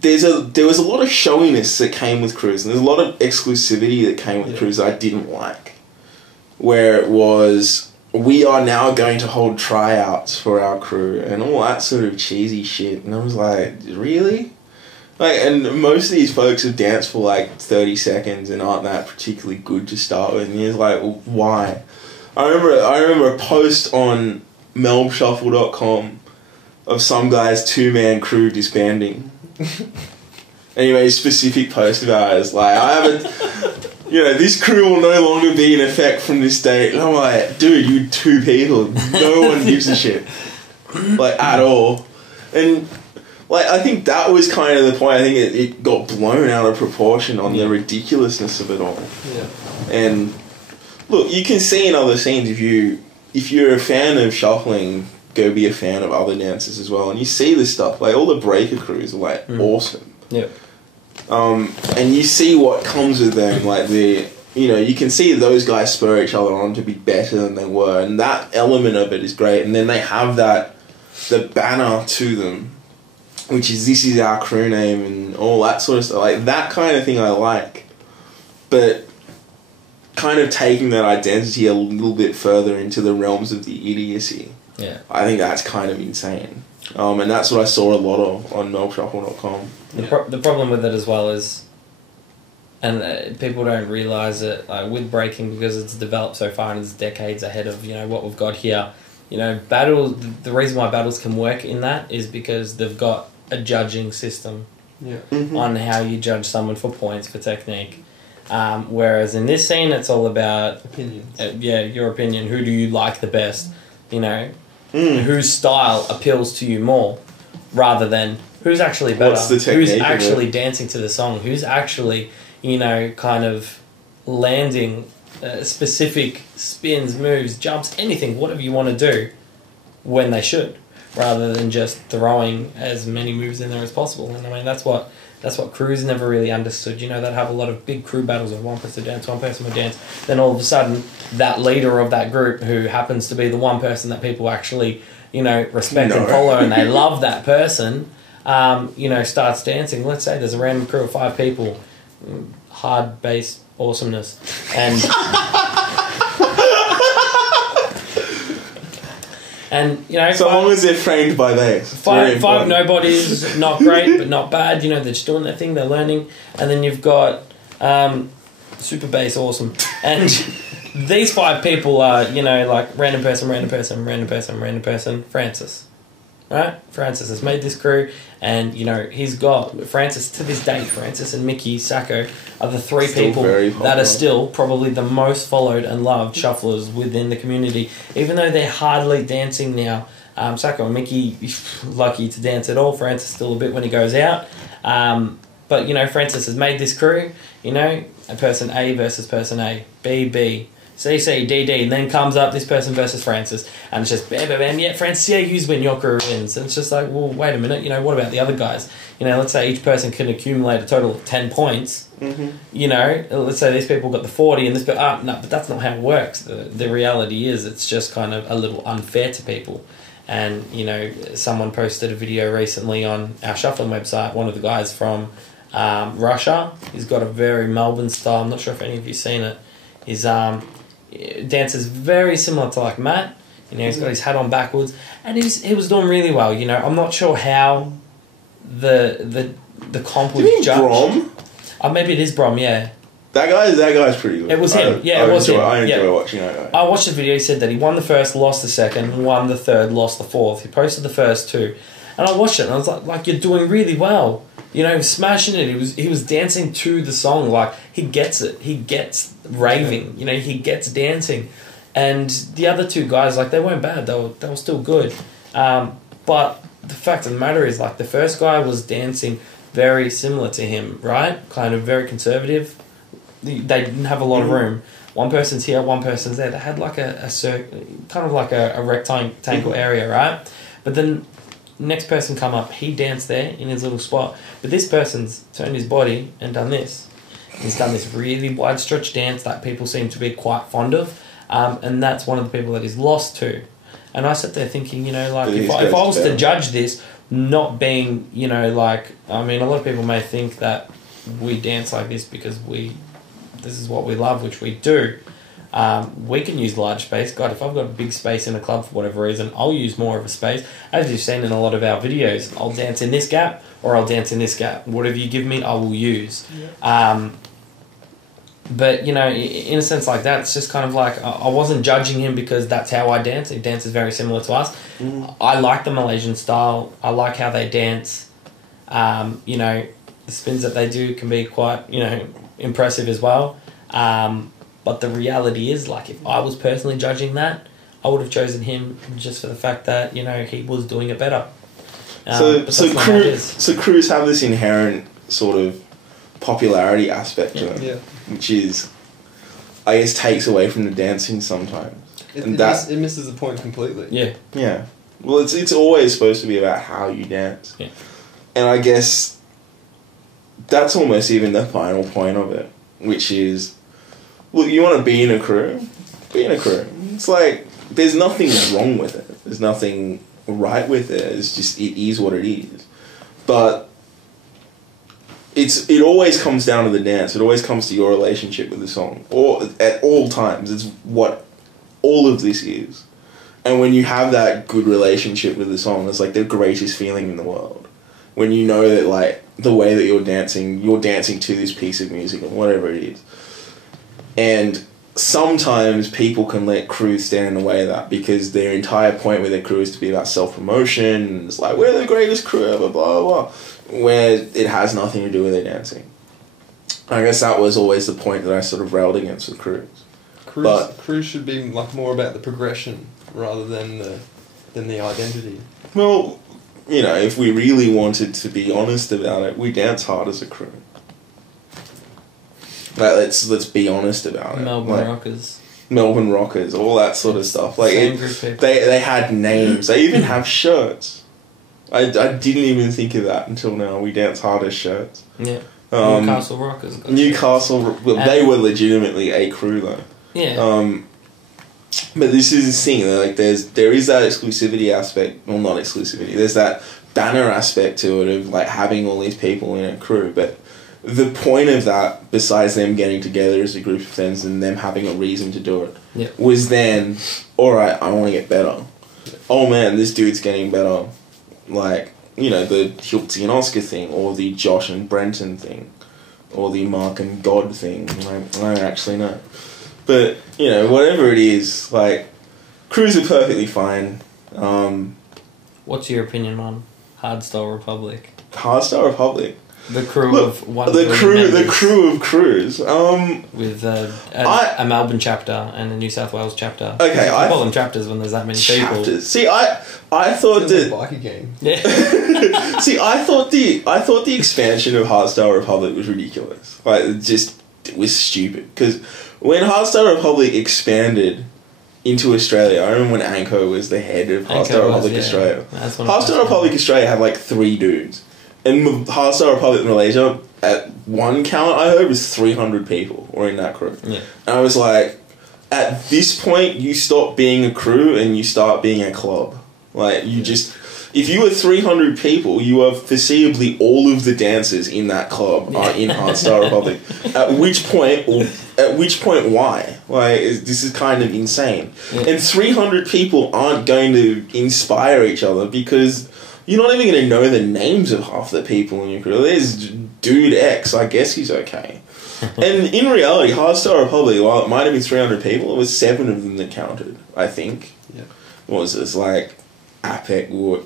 There was a lot of showiness that came with crews, and there's a lot of exclusivity that came with crews that I didn't like. Where it was, we are now going to hold tryouts for our crew, and all that sort of cheesy shit. And I was like, really? Like, and most of these folks have danced for like 30 seconds and aren't that particularly good to start with. And you're like, well, why? I remember a post on melbshuffle.com of some guy's 2-man crew disbanding. Anyway, a specific post about it. It's like, I haven't... this crew will no longer be in effect from this date. And I'm like, dude, you 2 people. No one gives a shit. Like, at all. And... like, I think that was kind of the point. I think it got blown out of proportion on the ridiculousness of it all. Yeah. And look, you can see in other scenes if you're a fan of shuffling, go be a fan of other dances as well. And you see this stuff, like all the breaker crews are like awesome. Yeah. And you see what comes with them, like you can see those guys spur each other on to be better than they were, and that element of it is great. And then they have the banner to them, which is, this is our crew name and all that sort of stuff. Like, that kind of thing I like. But kind of taking that identity a little bit further into the realms of the idiocy. Yeah. I think that's kind of insane. And that's what I saw a lot of on melbshuffle.com. The problem with it as well is, and people don't realise it, with breaking, because it's developed so far and it's decades ahead of, what we've got here. Battles, the reason why battles can work in that is because they've got a judging system on how you judge someone for points, for technique. Whereas in this scene, it's all about... opinions. Your opinion. Who do you like the best? Whose style appeals to you more, rather than who's actually better. What's the technique? Who's actually dancing to the song? Who's actually, kind of landing specific spins, moves, jumps, anything, whatever you want to do, when they should, rather than just throwing as many moves in there as possible. And I mean, that's what crews never really understood. They'd have a lot of big crew battles of one person would dance. Then all of a sudden, that leader of that group, who happens to be the one person that people actually, respect and follow, and they love that person, starts dancing. Let's say there's a random crew of 5 people, hard bass awesomeness, and so long as they're framed by bass. 5 nobodies, not great but not bad. They're just doing their thing, they're learning, and then you've got super bass awesome, and these 5 people are like random person, Francis. Right? Francis has made this crew, and you know he's got Francis to this day. Francis and Mickey Sacco are the three Still people very that popular. are still probably the most followed and loved shufflers within the community, even though they're hardly dancing now. Sacco and Mickey, lucky to dance at all. Francis still a bit when he goes out, but you know Francis has made this crew. You know, a person A versus person A, B, C, D, and then comes up this person versus Francis, and it's just bam, bam, bam, yeah, Francis, yeah, you win, your crew wins. And it's just like, well, wait a minute, you know, what about the other guys? You know, let's say each person can accumulate a total of 10 points. Mm-hmm. You know, let's say these people got the 40 and this people, no, but that's not how it works. The reality is it's just kind of a little unfair to people. And, you know, someone posted a video recently on our shuffling website, one of the guys from Russia. He's got a very Melbourne style, I'm not sure if any of you seen it. His dances very similar to like Matt. You know, he's got his hat on backwards, and he was doing really well. You know, I'm not sure how the comp was Do you mean judged. Brom? Maybe it is Brom. Yeah, That guy's pretty good. It was him. It was him. I enjoy Yeah. watching that guy. I watched the video. He said that he won the first, lost the second, won the third, lost the fourth. He posted the first two, and I watched it, and I was like, you're doing really well. You know, he was smashing it. He was dancing to the song. Like, he gets it. He gets raving. You know, he gets dancing. And the other two guys, like, they weren't bad. They were still good. But the fact of the matter is, like, the first guy was dancing very similar to him, right? Kind of very conservative. They didn't have a lot of room. One person's here, one person's there. They had like a kind of like a rectangle area, right? But then next person come up, he danced there in his little spot. But this person's turned his body and done this. He's done this really wide stretch dance that people seem to be quite fond of. And that's one of the people that he's lost to. And I sat there thinking, you know, like, if I was to judge this, not being, you know, like, I mean, a lot of people may think that we dance like this because this is what we love, which we do. We can use large space. God, if I've got a big space in a club for whatever reason, I'll use more of a space. As you've seen in a lot of our videos, I'll dance in this gap or I'll dance in this gap. Whatever you give me, I will use. Yeah. But, you know, in a sense like that, it's just kind of like, I wasn't judging him because that's how I dance. He dances very similar to us. I like the Malaysian style. I like how they dance. You know, the spins that they do can be quite, you know, impressive as well. But the reality is, like, if I was personally judging that, I would have chosen him just for the fact that, you know, he was doing it better. So crews have this inherent sort of popularity aspect to them, which is, I guess, takes away from the dancing sometimes. It misses the point completely. Yeah. Well, it's always supposed to be about how you dance. Yeah. And I guess that's almost even the final point of it, which is, look, you want to be in a crew? Be in a crew. It's like, there's nothing wrong with it. There's nothing right with it. It's just, it is what it is. But it always comes down to the dance. It always comes to your relationship with the song. Or at all times, it's what all of this is. And when you have that good relationship with the song, it's like the greatest feeling in the world. When you know that, like, the way that you're dancing to this piece of music or whatever it is. And sometimes people can let crews stand in the way of that because their entire point with their crew is to be about self-promotion. And it's like, we're the greatest crew ever, blah, blah, blah. Where it has nothing to do with their dancing. I guess that was always the point that I sort of railed against with crews. Crews should be like more about the progression rather than the identity. Well, you know, if we really wanted to be honest about it, we dance hard as a crew. Like, let's be honest about it. Melbourne Rockers, all that sort of stuff. Like, they had names. They even have shirts. I didn't even think of that until now. We dance hard as shirts. Yeah. Newcastle Rockers. They were legitimately a crew though. Yeah. But this is the thing. Like, there is that exclusivity aspect. Well, not exclusivity. There's that banner aspect to it of like having all these people in a crew. But the point of that, besides them getting together as a group of friends and them having a reason to do it, was then, all right, I want to get better. Oh man, this dude's getting better. Like, you know, the Hiltzy and Oscar thing, or the Josh and Brenton thing, or the Mark and God thing. I don't actually know. But, you know, whatever it is, like, crews are perfectly fine. What's your opinion on Hardstyle Republic? Hardstyle Republic. The crew Look, of one. the crew of crews. With a Melbourne chapter and a New South Wales chapter. Okay, I call them chapters when there's that many people. Chapters. See, I thought It's a that. bikie gang. Yeah. See, I thought the expansion of Hardstyle Republic was ridiculous. Like, it was stupid. Because when Hardstyle Republic expanded into Australia, I remember when Anko was the head of Hardstyle Republic Australia. Hardstyle Republic Australia had like 3 dudes. And Hardstyle Republic Malaysia, at one count I heard, was 300 people were in that crew. Yeah. And I was like, at this point, you stop being a crew and you start being a club. Like, you just... If you were 300 people, you are foreseeably all of the dancers in that club are in Hardstyle Republic. At which point, why? Like, this is kind of insane. Yeah. And 300 people aren't going to inspire each other because... You're not even going to know the names of half the people in your crew. There's Dude X, I guess he's okay. And in reality, Hardstyle Republic, while it might have been 300 people, it was 7 of them that counted, I think. Yeah. What was this, like, APEC, or...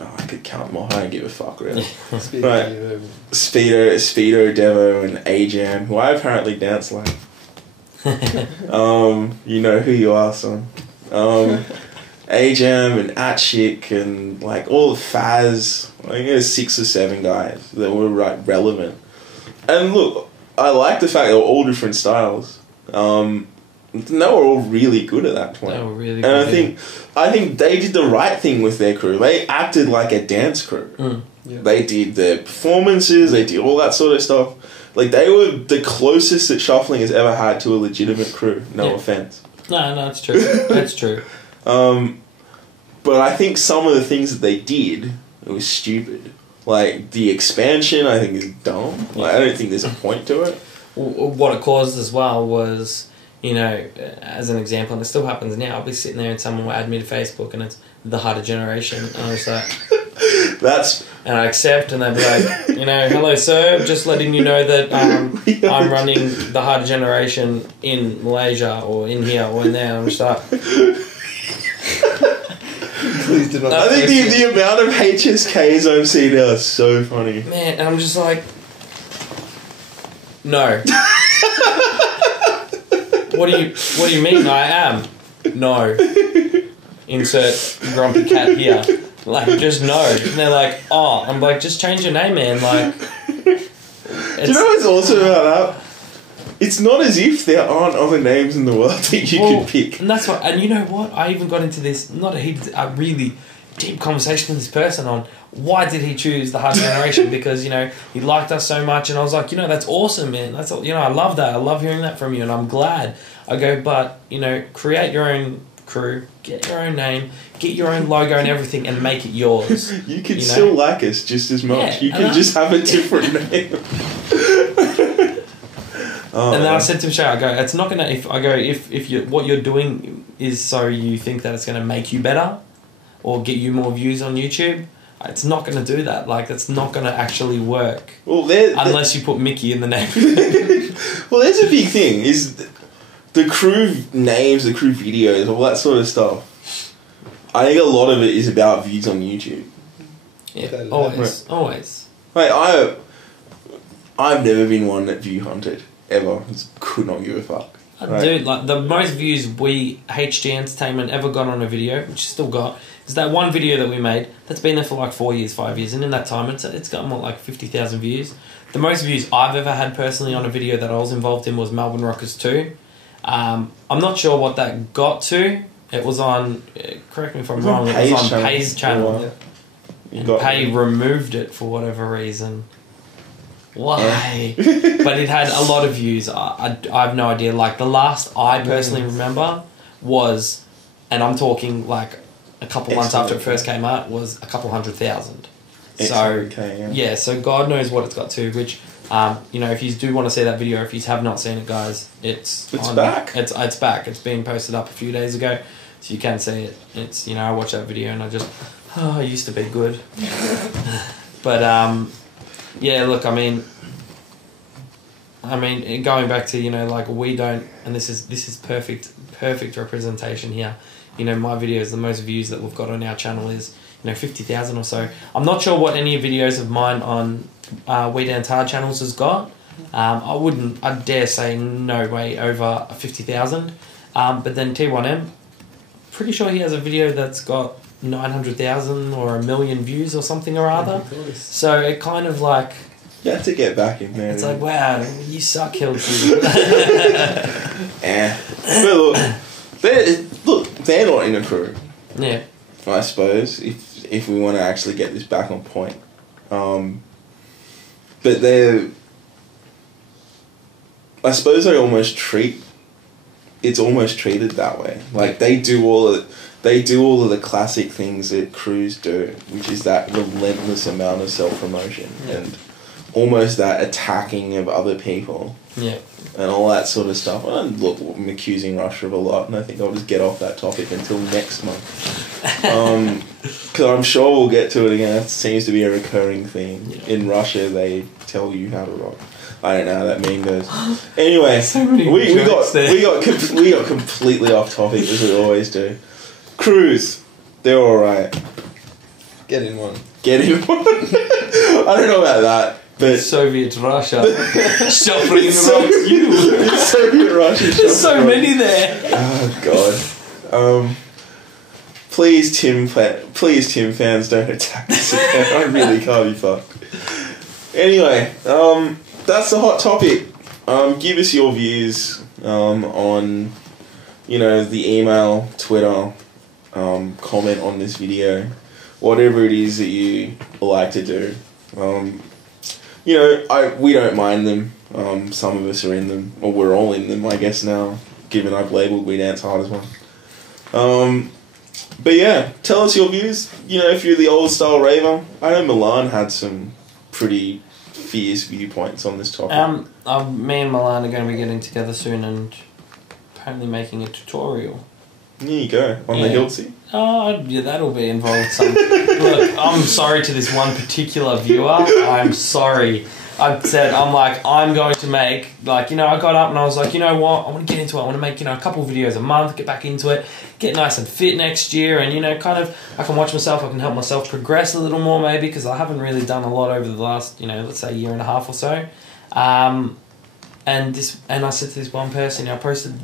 Oh, I could count more, I don't give a fuck, really. Speedo, Speedo, Devo, and A-Jam, who I apparently dance like. You know who you are, son. A-Jam and Atchik and like all the Faz. I think there's 6 or 7 guys that were relevant. And look, I like the fact they were all different styles. They were all really good at that point. They were really good. And I think they did the right thing with their crew. They acted like a dance crew. Mm. Yeah. They did their performances, they did all that sort of stuff. Like, they were the closest that shuffling has ever had to a legitimate crew. No offense. No, it's true. That's true. But I think some of the things that they did, it was stupid. Like, the expansion, I think, is dumb. Like, I don't think there's a point to it. What it caused as well was, as an example, and it still happens now, I'll be sitting there and someone will add me to Facebook and it's the harder generation, and I was like... And I accept, and they'll be like, hello sir, just letting you know that I'm running the harder generation in Malaysia, or in here, or in there, and I'm just like... Please do not. I think the amount of HSKs I've seen now is so funny. Man, and I'm just like... No. What do you mean I am? No. Insert grumpy cat here. Like, just no. And they're like, oh. I'm like, just change your name, man. Like... Do you know what's awesome about that? It's not as if there aren't other names in the world that you could pick. And that's what... And you know what? I even got into this... a really deep conversation with this person on why did he choose the Hard Generation, because, he liked us so much, and I was like, that's awesome, man. That's all, I love that. I love hearing that from you, and I'm glad. I go, but, create your own crew, get your own name, get your own logo and everything, and make it yours. You can still like us just as much. Yeah, you can just have a different name. And then I said to Chow, I go, it's not gonna. If you what you're doing is so you think that it's gonna make you better, or get you more views on YouTube, it's not gonna do that. Like, it's not gonna actually work. Well, unless you put Mickey in the name. Well, there's a big thing. Is the crew names, the crew videos, all that sort of stuff. I think a lot of it is about views on YouTube. Yeah, always. Like, I've never been one that view hunted. Ever. Just could not give a fuck. Right? Dude, like, the most views HGEntertainment ever got on a video, which is still got, is that one video that we made that's been there for like 4 years, 5 years, and in that time it's gotten like 50,000 views. The most views I've ever had personally on a video that I was involved in was Melbourne Rockers 2. I'm not sure what that got to. It was on, correct me if I'm wrong, it was on Pay's channel. Yeah. And Pay removed it for whatever reason. Why? But it had a lot of views. I have no idea. Like, the last I personally remember was, and I'm talking like a couple months after it first came out, was a couple 100,000. So yeah, so God knows what it's got to. Which, if you do want to see that video, if you have not seen it, guys, it's back. It's back. It's been posted up a few days ago, so you can see it. It's I watched that video and I used to be good. But yeah, look, I mean, going back to, like, we don't, and this is perfect perfect representation here. You know, my videos, the most views that we've got on our channel is, 50,000 or so. I'm not sure what any videos of mine on We Dance Hard channels has got. I'd dare say no way over 50,000. But then T1M, pretty sure he has a video that's got 900,000 or 1 million views or something or other. So it kind of like... You have to get back in there. It's like, wow, you suck, Hiltzy. Yeah. But look, they're not in a crew. Yeah. I suppose, if we want to actually get this back on point. But I suppose it's almost treated that way. Like they do all of the classic things that crews do, which is that relentless amount of self-promotion and almost that attacking of other people. Yeah. And all that sort of stuff. And look, I'm accusing Russia of a lot, and I think I'll just get off that topic until next month. Because I'm sure we'll get to it again. It seems to be a recurring theme. Yeah. In Russia, they tell you how to rock. I don't know how that meme goes. Anyway, so we got completely off topic as we always do. Crews, they're all right. Get in one. I don't know about that. But Soviet Russia shuffling around you. It's Soviet Russia. There's so many there. Oh God. Please, Tim fans, don't attack us again. I really can't be fucked. Anyway, that's the hot topic. Give us your views on, the email, Twitter, comment on this video, whatever it is that you like to do. We don't mind them. Some of us are in them, or we're all in them, I guess now, given I've labelled We Dance Hard as one. But yeah, tell us your views. If you're the old style raver, I know Milan had some pretty fierce viewpoints on this topic. Me and Milan are going to be getting together soon and apparently making a tutorial. There you go, on the Hiltzy. Oh, yeah, that'll be involved. Look, I'm sorry to this one particular viewer. I'm sorry. I'm going to make, I got up and I was like, you know what, I want to get into it. I want to make, a couple videos a month, get back into it, get nice and fit next year, and, I can watch myself, I can help myself progress a little more maybe, because I haven't really done a lot over the last, let's say year and a half or so. And I said to this one person, I posted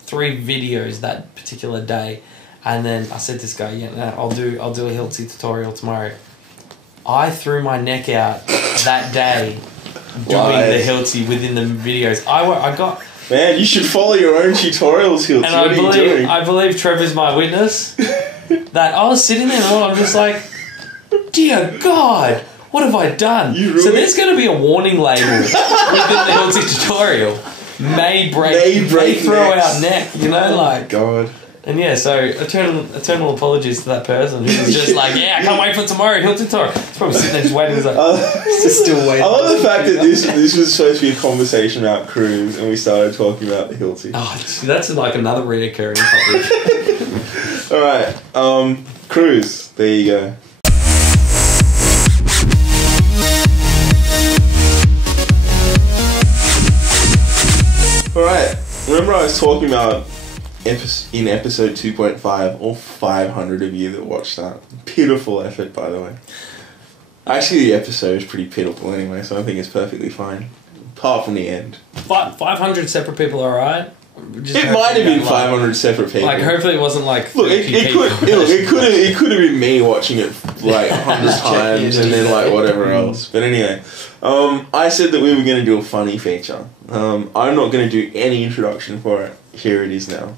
3 videos that particular day, and then I said to this guy, I'll do a Hiltzy tutorial tomorrow. I threw my neck out that day doing the Hiltzy within the videos. I got... Man, you should follow your own tutorials, Hiltzy. And I believe Trev is my witness. That I was sitting there and I'm just like, dear God, what have I done? So there's going to be a warning label within the Hiltzy tutorial. May throw out neck, God. And yeah, so eternal apologies to that person who was just like, I can't wait for tomorrow, Hiltzy tutorial. He's probably sitting there just waiting. He's like, just still waiting. I love the fact that this was supposed to be a conversation about crews, and we started talking about the Hiltzy. Oh, that's like another reoccurring topic. All right, crews. There you go. Alright, remember I was talking about in episode 2.5, all 500 of you that watched that. Pitiful effort, by the way. Actually, the episode is pretty pitiful anyway, so I think it's perfectly fine. Apart from the end. 500 separate people, alright? It might have been 500 separate people. Hopefully it wasn't like... Look, it could have been me watching it 100 times and then whatever else. But anyway, I said that we were going to do a funny feature. I'm not going to do any introduction for it. Here it is now.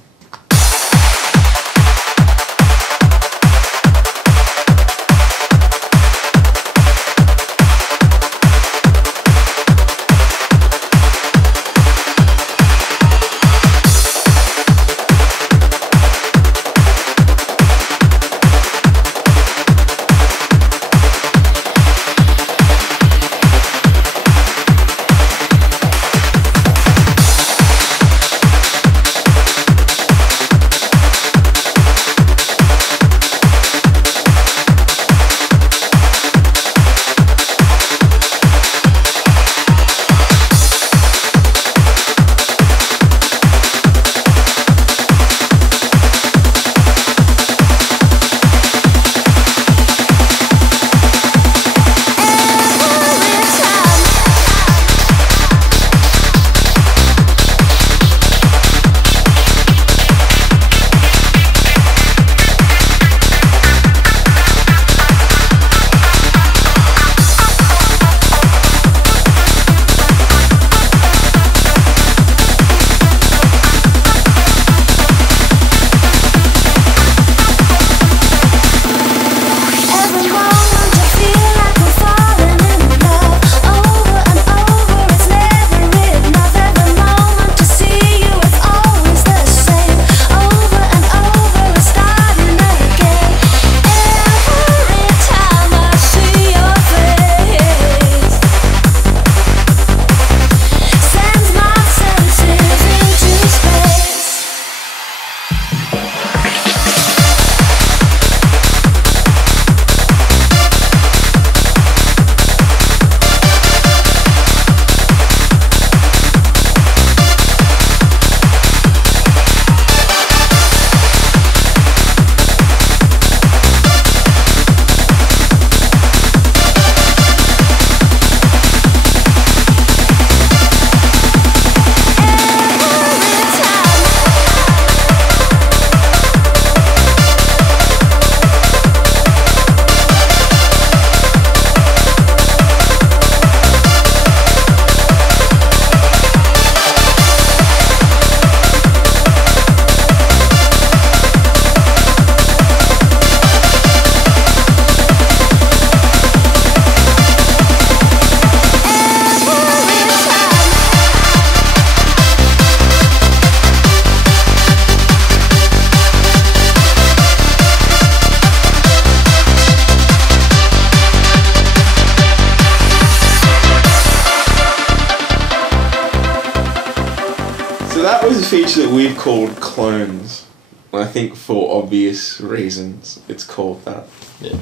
feature that we've called Klowns. I think for obvious reasons it's called that. Yeah.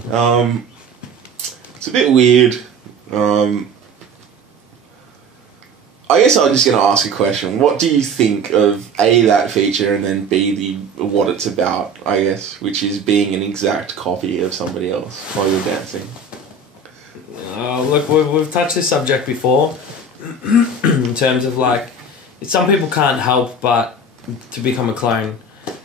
It's a bit weird. I guess I'm just going to ask a question. What do you think of A, that feature, and then B, what it's about, I guess, which is being an exact copy of somebody else while you're dancing? Look, we've touched this subject before in terms of like, some people can't help but to become a clone.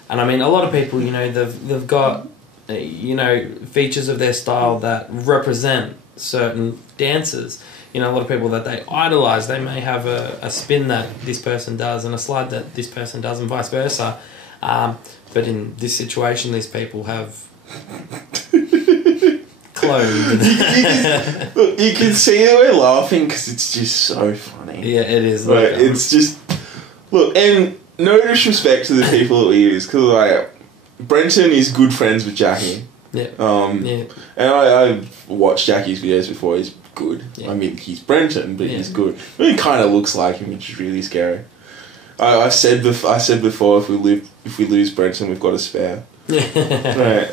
And I mean, a lot of people, you know, they've got, you know, features of their style that represent certain dancers. You know, a lot of people that they idolise, they may have a spin that this person does and a slide that this person does and vice versa. But in this situation, these people have cloned. Look, you can see that we're laughing because it's just so funny. Yeah, it is. Like, it's just... Look, and no disrespect to the people that we use, because, like, Brenton is good friends with Jackie. Yeah. And I've watched Jackie's videos before. He's good. Yeah. I mean, he's Brenton, but he's good. I mean, he kind of looks like him, which is really scary. I said before, if we lose Brenton, we've got a spare. Right.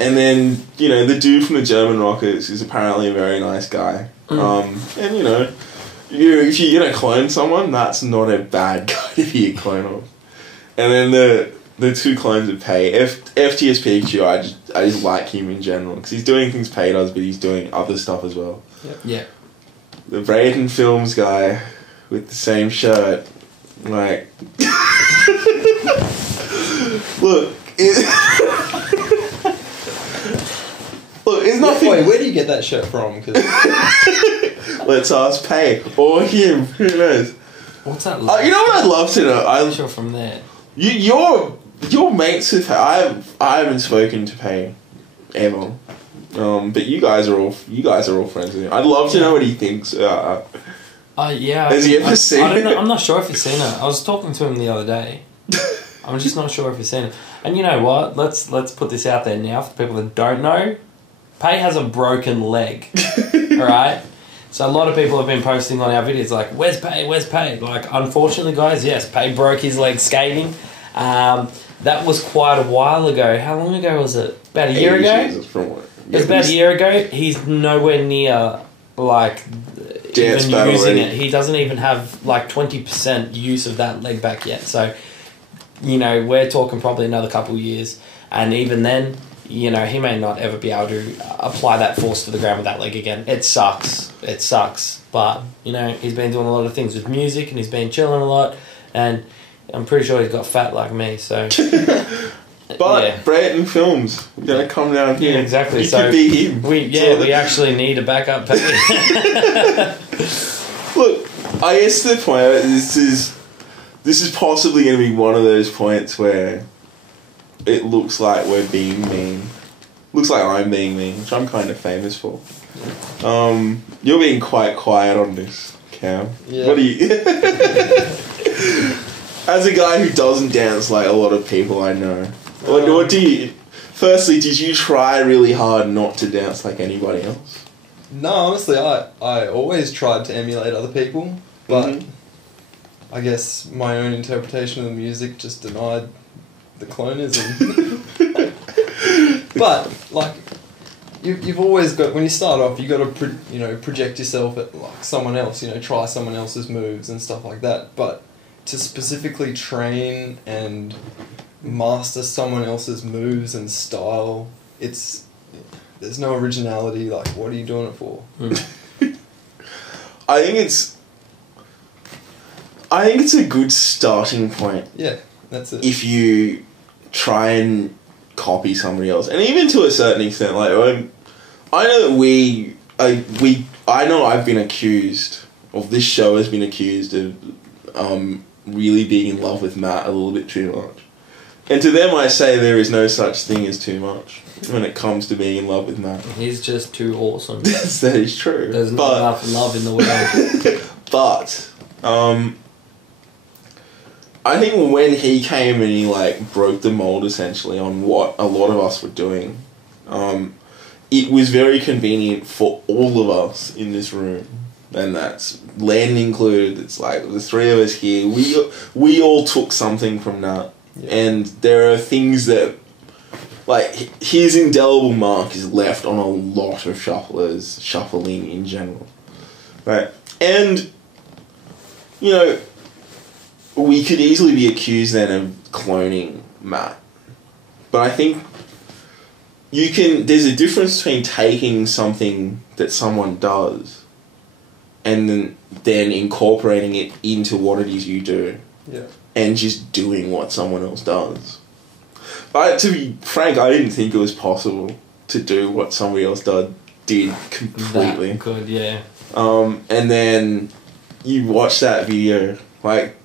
And then, you know, the dude from the German Rockets is apparently a very nice guy. And, you know, if you're going to clone someone, that's not a bad guy to be a clone of. And then the two clones of Pei, FTSPQ, I just like him in general, because he's doing things Pei does, but he's doing other stuff as well. Yep. Yeah. The Braden Films guy with the same shirt, like... Look, look, it's nothing... Wait, where do you get that shirt from? 'Cause let's ask Pei, or him, who knows? What's that like? You know what I'd love to know? I'm sure from there. Your mates with Pei, I haven't spoken to Pei ever. But you guys are all friends with him. I'd love to know what he thinks. Yeah. Has he ever seen I don't know. it? I'm not sure if he's seen it. I was talking to him the other day. I'm just not sure if he's seen it. And you know what? Let's put this out there now for people that don't know. Pei has a broken leg. Alright? So a lot of people have been posting on our videos like, where's Pei? Where's Pei? Like, unfortunately, guys, yes, Pei broke his leg skating. That was quite a while ago. How long ago was it? About a year ago? Jesus, from what? It was about a year ago. He's nowhere near, like, Dance even battle using ready. it. He doesn't even have, like, 20% use of that leg back yet. So, you know, we're talking probably another couple of years. And even then, you know, he may not ever be able to apply that force to the ground with that leg again. It sucks. It sucks. But, you know, he's been doing a lot of things with music and he's been chilling a lot. And I'm pretty sure he's got fat like me, so... But yeah. Brayton Films, we're going to come down here. Yeah, exactly. You So could be him. we actually need a backup Pei. Look, I guess the point of it is this is possibly going to be one of those points where it looks like we're being mean. Looks like I'm being mean, which I'm kind of famous for. You're being quite quiet on this, Cam. Yeah. What do you... As a guy who doesn't dance like a lot of people I know, what do you... Firstly, did you try really hard not to dance like anybody else? no, honestly, I always tried to emulate other people, but I guess my own interpretation of the music just denied the clonism. But like, you've always got, when you start off, you got to project yourself at like someone else. You know, try someone else's moves and stuff like that. But to specifically train and master someone else's moves and style, there's no originality. Like, what are you doing it for? I think it's a good starting point. Yeah, that's it. If you try and copy somebody else, and even to a certain extent, like I know that I know I've been accused, or this show has been accused of really being in love with Matt a little bit too much. And to them I say there is no such thing as too much when it comes to being in love with Matt. He's just too awesome. That is true. There's not enough love in the world. But I think when he came and he like broke the mold essentially on what a lot of us were doing, it was very convenient for all of us in this room and that's Len included. It's like the three of us here. We all took something from that, and there are things that, like, his indelible mark is left on a lot of shufflers shuffling in general, right? And you know, we could easily be accused then of cloning Matt, but I think there's a difference between taking something that someone does and then incorporating it into what it is you do, and just doing what someone else does. But to be frank, I didn't think it was possible to do what somebody else did completely. That good, yeah. And then you watch that video, like,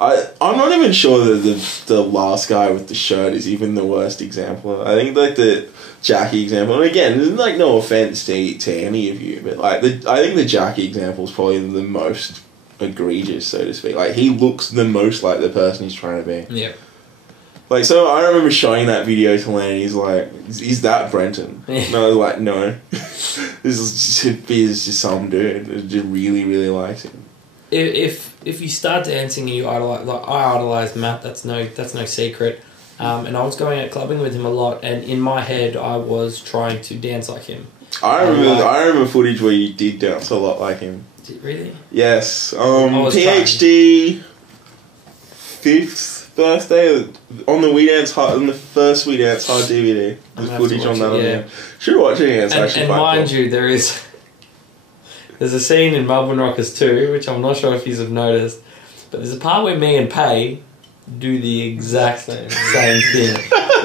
I'm not even sure that the last guy with the shirt is even the worst example. I think, like, the Jackie example, and again, there's, like, no offense to any of you, but, like, I think the Jackie example is probably the most egregious, so to speak. Like, he looks the most like the person he's trying to be. Yeah. Like, so I remember showing that video to Len, and he's like, is that Brenton? And I was like, no. This is just some dude that just really, really likes him. If you start dancing and you idolize, like I idolize Matt, that's no secret. And I was going out clubbing with him a lot, and in my head I was trying to dance like him. I remember footage where you did dance a lot like him. Did really? Yes. PhD 5th birthday on the We Dance Hard, on the first We Dance Hard DVD. There's footage on that. Yeah. Should watch it again. It's actually and quite mind cool. you, there's a scene in Melbourne Rockers 2, which I'm not sure if you have noticed, but there's a part where me and Pay do the exact same thing,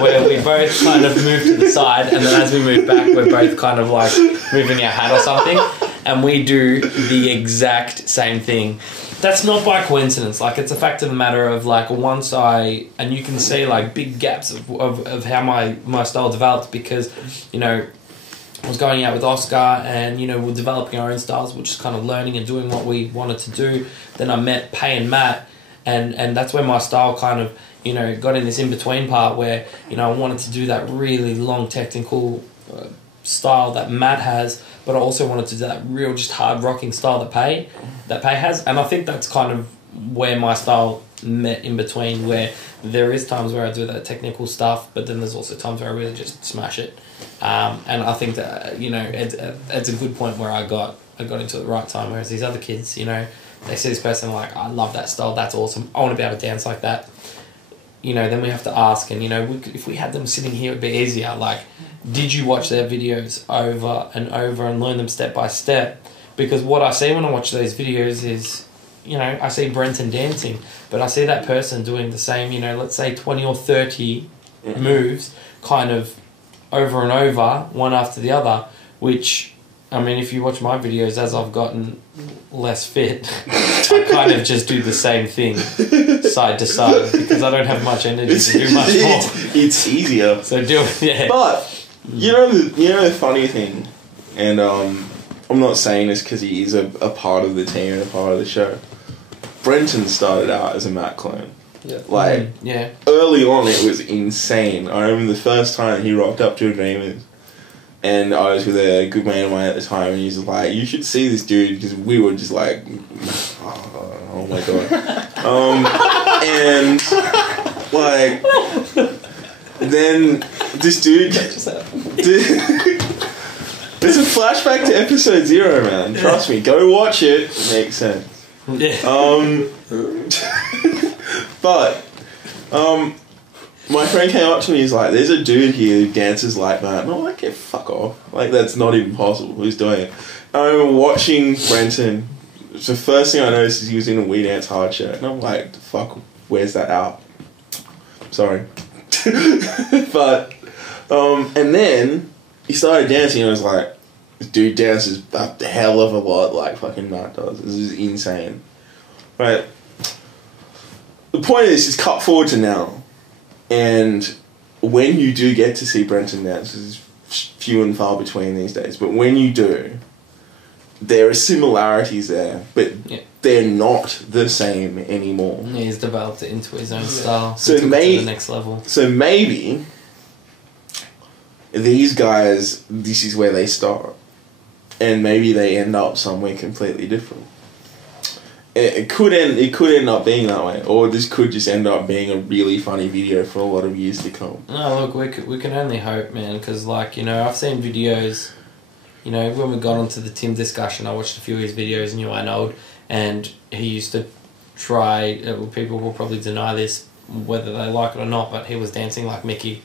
where we both kind of move to the side, and then as we move back, we're both kind of like moving our hat or something, and we do the exact same thing. That's not by coincidence. Like, it's a fact of the matter of, like, once and you can see, like, big gaps of how my style developed, because, you know, I was going out with Oscar, and, you know, we're developing our own styles. We're just kind of learning and doing what we wanted to do. Then I met Pay and Matt, and that's where my style kind of, you know, got in this in-between part where, you know, I wanted to do that really long technical style that Matt has, but I also wanted to do that real just hard rocking style that Pay has. And I think that's kind of where my style met in between, where there is times where I do that technical stuff, but then there's also times where I really just smash it. And I think that, you know, it's a good point where I got into the right time, whereas these other kids, you know, they see this person like, I love that style, that's awesome, I want to be able to dance like that. You know, then we have to ask, and, you know, if we had them sitting here, it'd be easier. Like, did you watch their videos over and over and learn them step by step? Because what I see when I watch those videos is, you know, I see Brenton dancing, but I see that person doing the same, you know, let's say 20 or 30 moves kind of over and over, one after the other, which, I mean, if you watch my videos as I've gotten less fit, I kind of just do the same thing side to side because I don't have much energy to do much more. It's easier. So do it, yeah. But, you know the funny thing, and I'm not saying this because he is a part of the team and a part of the show. Brenton started out as a Matt clone. Yeah. Like, early on it was insane. I remember the first time he rocked up to Agreements, and I was with a good mate of mine at the time, and he's like, you should see this dude, because we were just like, oh my god. And, like, then this dude... There's a flashback to episode 0, man. Trust me, go watch it. It makes sense. Yeah. But, my friend came up to me, he's like, there's a dude here who dances like that. And I'm like, yeah, fuck off. Like, that's not even possible. Who's doing it? I remember watching Brenton. The first thing I noticed is he was in a We Dance Hard shirt. And I'm like, fuck, where's that out? Sorry. But, and then he started dancing, and I was like, this dude dances a hell of a lot like fucking Matt does. This is insane. Right? The point of this is cut forward to now. And when you do get to see Brenton dance, it's few and far between these days, but when you do, there are similarities there, but they're not the same anymore. He's developed it into his own style. So took it to the next level. So maybe these guys, this is where they start. and maybe they end up somewhere completely different. It could end up being that way, or this could just end up being a really funny video for a lot of years to come. No, look, we can only hope, man, because, like, you know, I've seen videos, you know, when we got onto the Tim discussion, I watched a few of his videos, New and Old, and he used to try, people will probably deny this, whether they like it or not, but he was dancing like Mickey,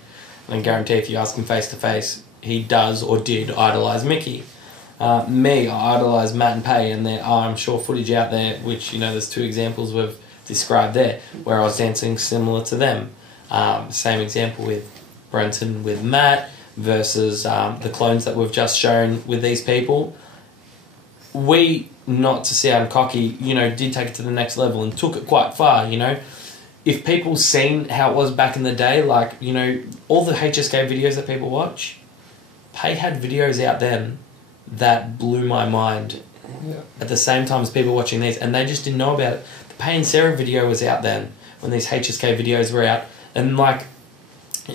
and I guarantee if you ask him face to face, he does or did idolise Mickey. Me, I idolise Matt and Pay, and there are, I'm sure, footage out there, which, you know, there's 2 examples we've described there, where I was dancing similar to them. Same example with Brenton with Matt versus the Klowns that we've just shown with these people. We, not to sound cocky, you know, did take it to the next level and took it quite far, you know. If people seen how it was back in the day, like, you know, all the HSK videos that people watch, Pay had videos out then that blew my mind. Yeah. At the same time as people watching these, and they just didn't know about it. The Pay and Sarah video was out then, when these HSK videos were out, and, like,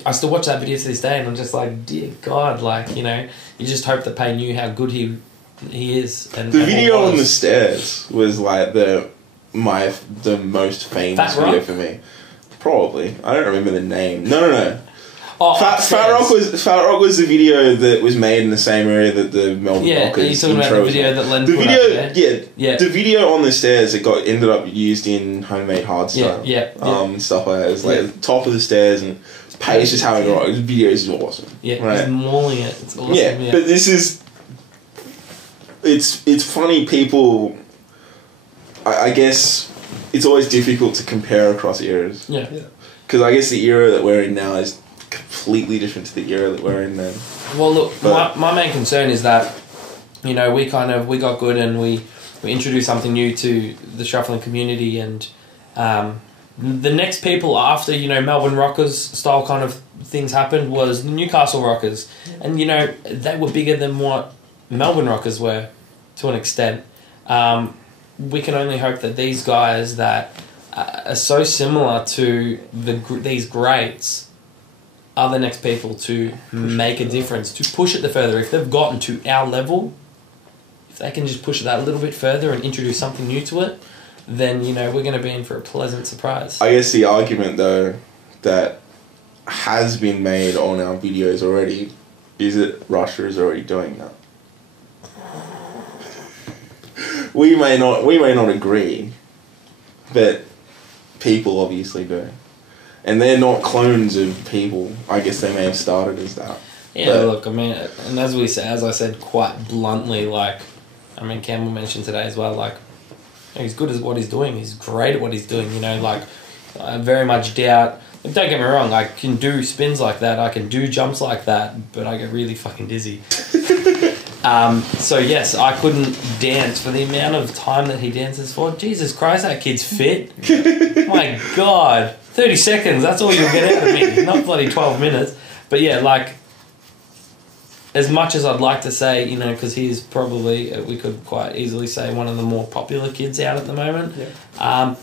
I still watch that video to this day, and I'm just like, dear God, like, you know, you just hope that Pay knew how good he is. And The video on the stairs was like the most famous Fat video Rock? for me. Probably. I don't remember the name. No. Oh, Fat Rock was the video that was made in the same area that the Melbourne yeah, Rockers are you talking about intro the was video made. that Len The put video, up there? yeah, the video on the stairs that ended up used in Homemade Hardstyle. Yeah. Stuff like that. It was like at the top of the stairs, and Paige just having a rock. The video is awesome. Yeah, right? he's mauling it. It's awesome. Yeah, but this is... It's funny, people... I guess it's always difficult to compare across eras. Yeah. Because I guess the era that we're in now is completely different to the era that we're in then. Well, look, my main concern is that, you know, we got good and we introduced something new to the shuffling community, and the next people after, you know, Melbourne Rockers style kind of things happened was Newcastle Rockers, and, you know, they were bigger than what Melbourne Rockers were to an extent. We can only hope that these guys that are so similar to these greats are the next people to make a difference, to push it the further. If they've gotten to our level, if they can just push it that a little bit further and introduce something new to it, then, you know, we're going to be in for a pleasant surprise. I guess the argument, though, that has been made on our videos already is that Russia is already doing that. We may not agree, but people obviously do. And they're not clones of people. I guess they may have started as that. Yeah, but look, I mean, and as I said quite bluntly, like, I mean, Campbell mentioned today as well, like, he's good at what he's doing. He's great at what he's doing, you know, like, I very much doubt... Don't get me wrong, I can do spins like that, I can do jumps like that, but I get really fucking dizzy. So yes, I couldn't dance for the amount of time that he dances for. Jesus Christ, that kid's fit. My God. 30 seconds, that's all you'll get out of me. Not bloody 12 minutes. But yeah, like, as much as I'd like to say, you know, because he's probably, we could quite easily say, one of the more popular kids out at the moment. Yeah.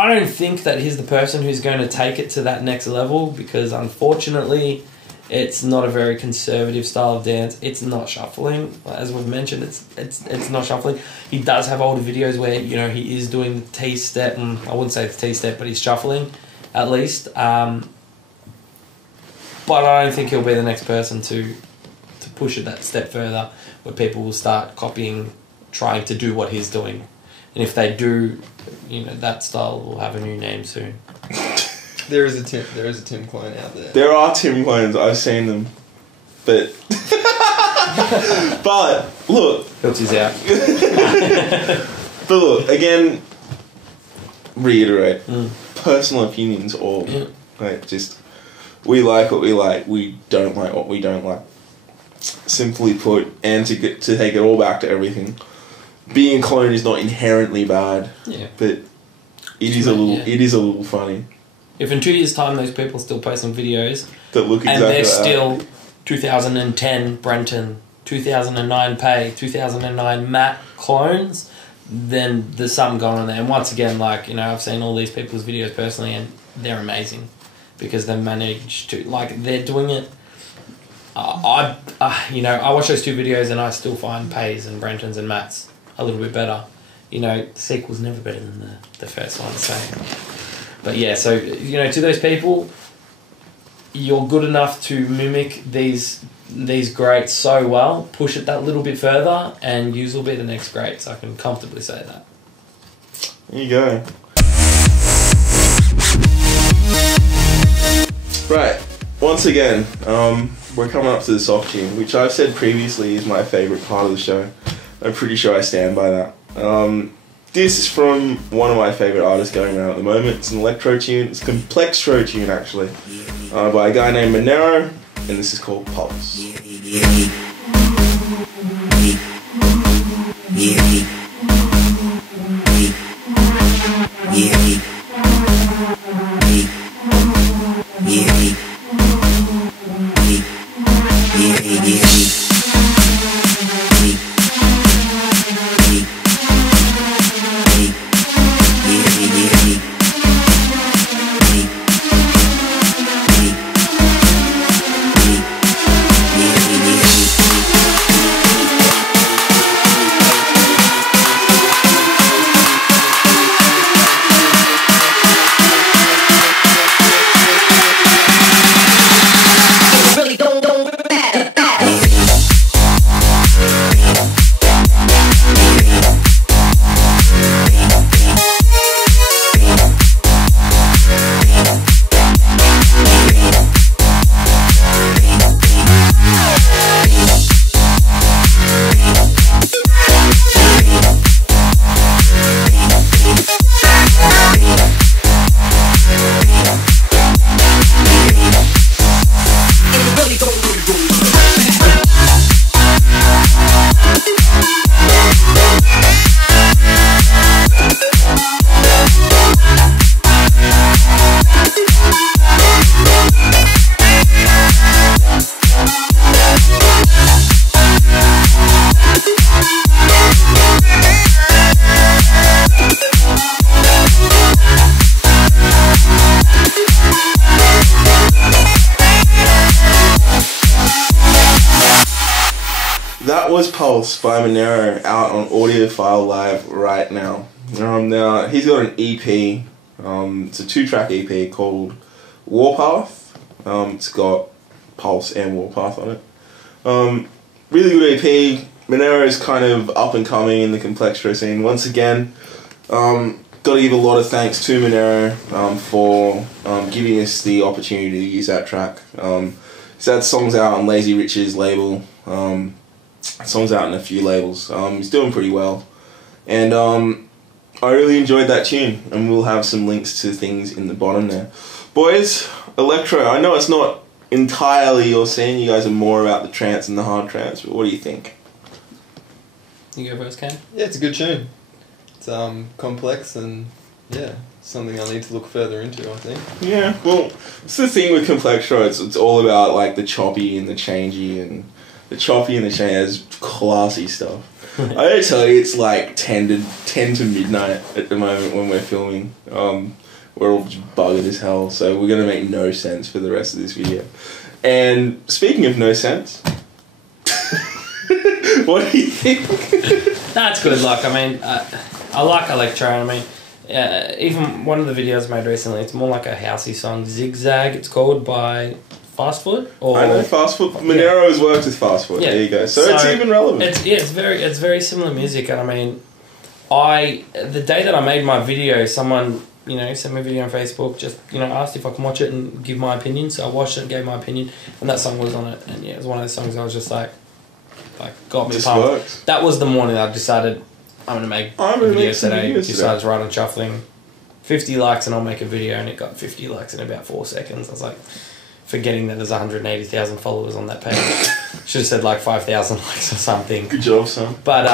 I don't think that he's the person who's going to take it to that next level, because unfortunately it's not a very conservative style of dance. It's not shuffling, as we've mentioned. It's not shuffling. He does have older videos where, you know, he is doing the T-step, and I wouldn't say it's T-step, but he's shuffling at least. But I don't think he'll be the next person to push it that step further, where people will start copying, trying to do what he's doing. And if they do, you know, that style will have a new name soon. There is a Tim clone out there. There are Tim clones. I've seen them, but but look, Hiltzy's out. But look again. Reiterate, personal opinions, or like just we like what we like. We don't like what we don't like. Simply put, and to take it all back to everything. Being a clone is not inherently bad, but it is a little funny. If in 2 years' time those people still posting videos that look exactly and they're like still 2010 Brenton, 2009 Pay, 2009 Matt clones, then there's something going on there. And once again, like, you know, I've seen all these people's videos personally, and they're amazing because they managed to, like, they're doing it. I watch those 2 videos and I still find Pays and Brenton's and Matt's a little bit better. The sequel's never better than the first one, so. But yeah, so, to those people, you're good enough to mimic these greats so well, push it that little bit further, and you will be the next greats. I can comfortably say that. There you go. Right, once again, we're coming up to the soft tune, which I've said previously is my favourite part of the show. I'm pretty sure I stand by that. This is from one of my favourite artists going around at the moment. It's an electro tune, it's a complextro tune actually, by a guy named Minero, and this is called Pulse. That was Pulse by Minero, out on Audiophile Live right now. Now, he's got an EP, it's a 2-track EP called Warpath. It's got Pulse and Warpath on it. Really good EP. Minero is kind of up and coming in the complextro scene. Once again, got to give a lot of thanks to Minero for giving us the opportunity to use that track. He's had songs out on Lazy Rich's label. Songs out in a few labels. He's doing pretty well, and I really enjoyed that tune, and we'll have some links to things in the bottom there. Boys, electro, I know it's not entirely your scene, you guys are more about the trance and the hard trance, but what do you think? You go first, Cam? Yeah, it's a good tune. It's complex and yeah, something I need to look further into, I think. Yeah, well, it's the thing with complextro, it's all about like the choppy and the changey, and the choppy and the change is classy stuff. I gotta tell you, it's like 10 to midnight at the moment when we're filming. We're all just buggered as hell, so we're gonna make no sense for the rest of this video. And speaking of no sense, what do you think? That's good luck. I mean, I like electro. I mean, even one of the videos I made recently, it's more like a housey song, Zigzag. It's called by Fast Foot. Or, I know Fast Foot. Monero has worked with Fast Foot. Yeah. There you go. So it's even relevant. It's very similar music, and I mean, the day that I made my video, someone sent me a video on Facebook, just asked if I can watch it and give my opinion. So I watched it and gave my opinion, and that song was on it. And yeah, it was one of those songs I was just like got me pumped. Works. That was the morning I decided I'm gonna make a video today. Decided to write on shuffling, 50 likes, and I'll make a video, and it got 50 likes in about 4 seconds. I was like, forgetting that there's 180,000 followers on that page. Should have said like 5,000 likes or something. Good job, son. But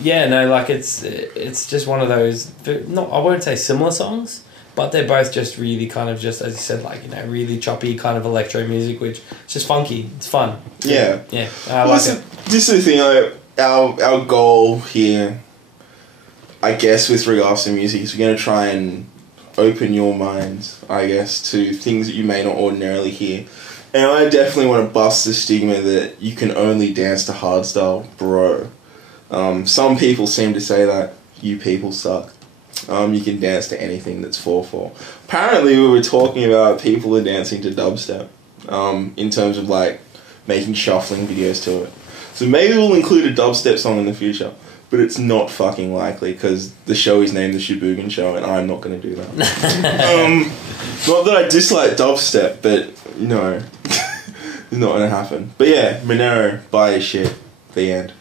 it's just one of those. I won't say similar songs, but they're both just really kind of just, as you said, really choppy kind of electro music, which is just funky. It's fun. Yeah. Yeah. This is the thing. Our goal here, I guess, with regards to music, is we're going to try and open your minds, I guess, to things that you may not ordinarily hear. And I definitely want to bust the stigma that you can only dance to hardstyle, bro. Some people seem to say that you people suck. You can dance to anything that's 4/4. Apparently, we were talking about people are dancing to dubstep. In terms of like making shuffling videos to it. So maybe we'll include a dubstep song in the future. But it's not fucking likely because the show is named the Shaboogen Show, and I'm not going to do that. Not that I dislike dubstep, but you know, it's not going to happen. But yeah, Minero, buy his shit. The end.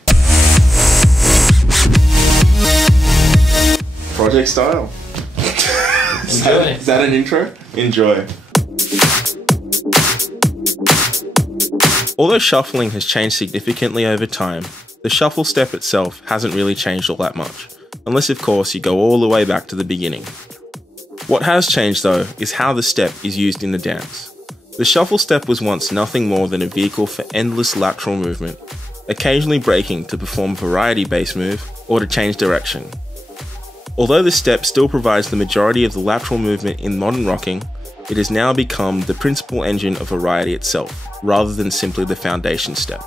Project style. Enjoy. Is that an intro? Enjoy. Although shuffling has changed significantly over time, the shuffle step itself hasn't really changed all that much, unless of course you go all the way back to the beginning. What has changed though is how the step is used in the dance. The shuffle step was once nothing more than a vehicle for endless lateral movement, occasionally breaking to perform a variety-based move or to change direction. Although the step still provides the majority of the lateral movement in modern rocking, it has now become the principal engine of variety itself, rather than simply the foundation step,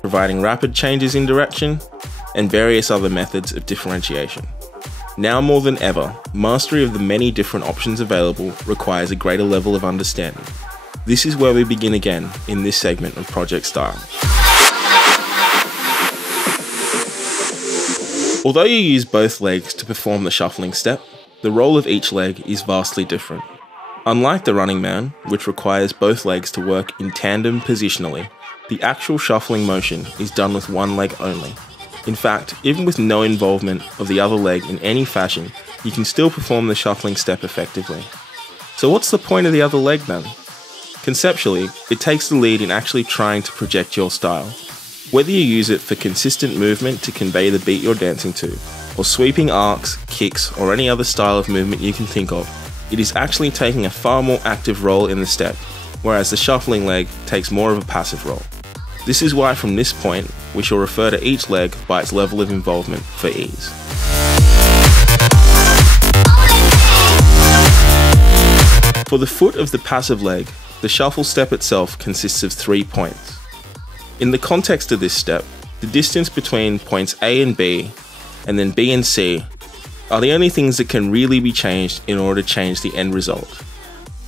providing rapid changes in direction and various other methods of differentiation. Now more than ever, mastery of the many different options available requires a greater level of understanding. This is where we begin again in this segment of Project Style. Although you use both legs to perform the shuffling step, the role of each leg is vastly different. Unlike the running man, which requires both legs to work in tandem positionally, the actual shuffling motion is done with one leg only. In fact, even with no involvement of the other leg in any fashion, you can still perform the shuffling step effectively. So what's the point of the other leg then? Conceptually, it takes the lead in actually trying to project your style. Whether you use it for consistent movement to convey the beat you're dancing to, or sweeping arcs, kicks, or any other style of movement you can think of, it is actually taking a far more active role in the step, whereas the shuffling leg takes more of a passive role. This is why from this point, we shall refer to each leg by its level of involvement for ease. For the foot of the passive leg, the shuffle step itself consists of 3 points. In the context of this step, the distance between points A and B, and then B and C, are the only things that can really be changed in order to change the end result.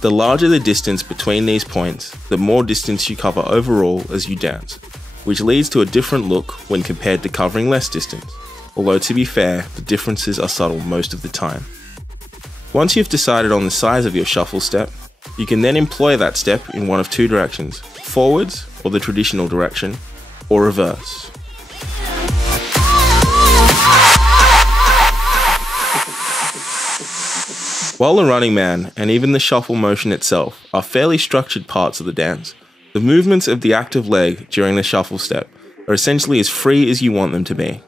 The larger the distance between these points, the more distance you cover overall as you dance, which leads to a different look when compared to covering less distance, although to be fair, the differences are subtle most of the time. Once you've decided on the size of your shuffle step, you can then employ that step in one of two directions, forwards, or the traditional direction, or reverse. While the running man, and even the shuffle motion itself, are fairly structured parts of the dance, the movements of the active leg during the shuffle step are essentially as free as you want them to be.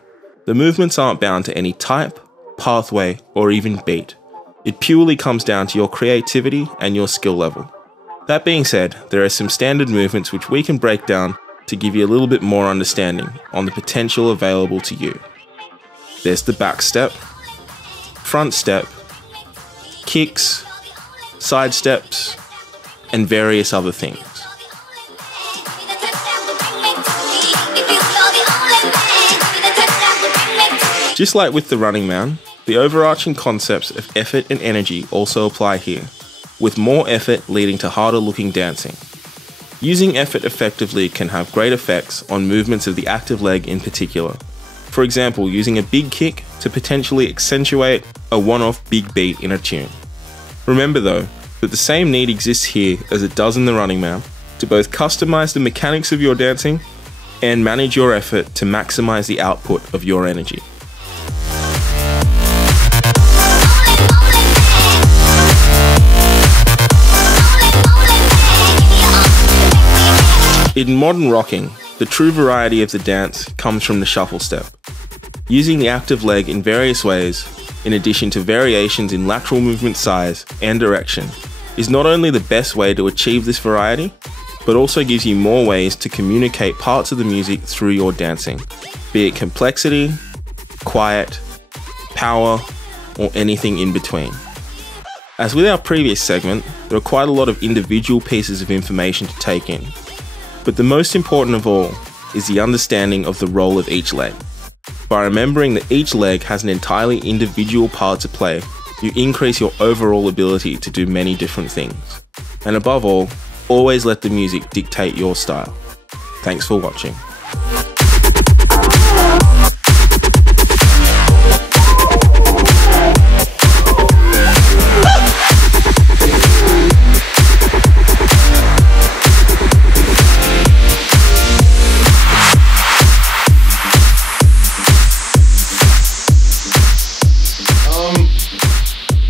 The movements aren't bound to any type, pathway, or even beat. It purely comes down to your creativity and your skill level. That being said, there are some standard movements which we can break down to give you a little bit more understanding on the potential available to you. There's the back step, front step, kicks, side steps, and various other things. Just like with the running man, the overarching concepts of effort and energy also apply here, with more effort leading to harder looking dancing. Using effort effectively can have great effects on movements of the active leg in particular. For example, using a big kick to potentially accentuate a one-off big beat in a tune. Remember though, that the same need exists here as it does in the running man, to both customize the mechanics of your dancing and manage your effort to maximize the output of your energy. In modern rocking, the true variety of the dance comes from the shuffle step. Using the active leg in various ways, in addition to variations in lateral movement size and direction, is not only the best way to achieve this variety, but also gives you more ways to communicate parts of the music through your dancing, be it complexity, quiet, power, or anything in between. As with our previous segment, there are quite a lot of individual pieces of information to take in, but the most important of all is the understanding of the role of each leg. By remembering that each leg has an entirely individual part to play, you increase your overall ability to do many different things. And above all, always let the music dictate your style. Thanks for watching.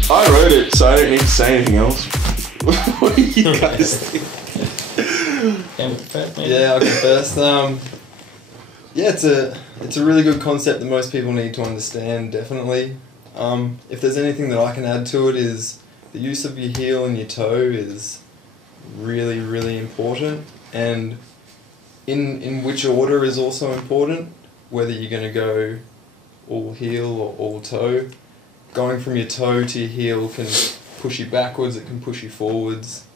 I wrote it, so I don't need to say anything else. What do you guys think? Yeah, I'll go first. Yeah, it's a really good concept that most people need to understand, definitely. If there's anything that I can add to it is the use of your heel and your toe is really, really important, and in which order is also important, whether you're going to go all heel or all toe. Going from your toe to your heel can push you backwards, it can push you forwards.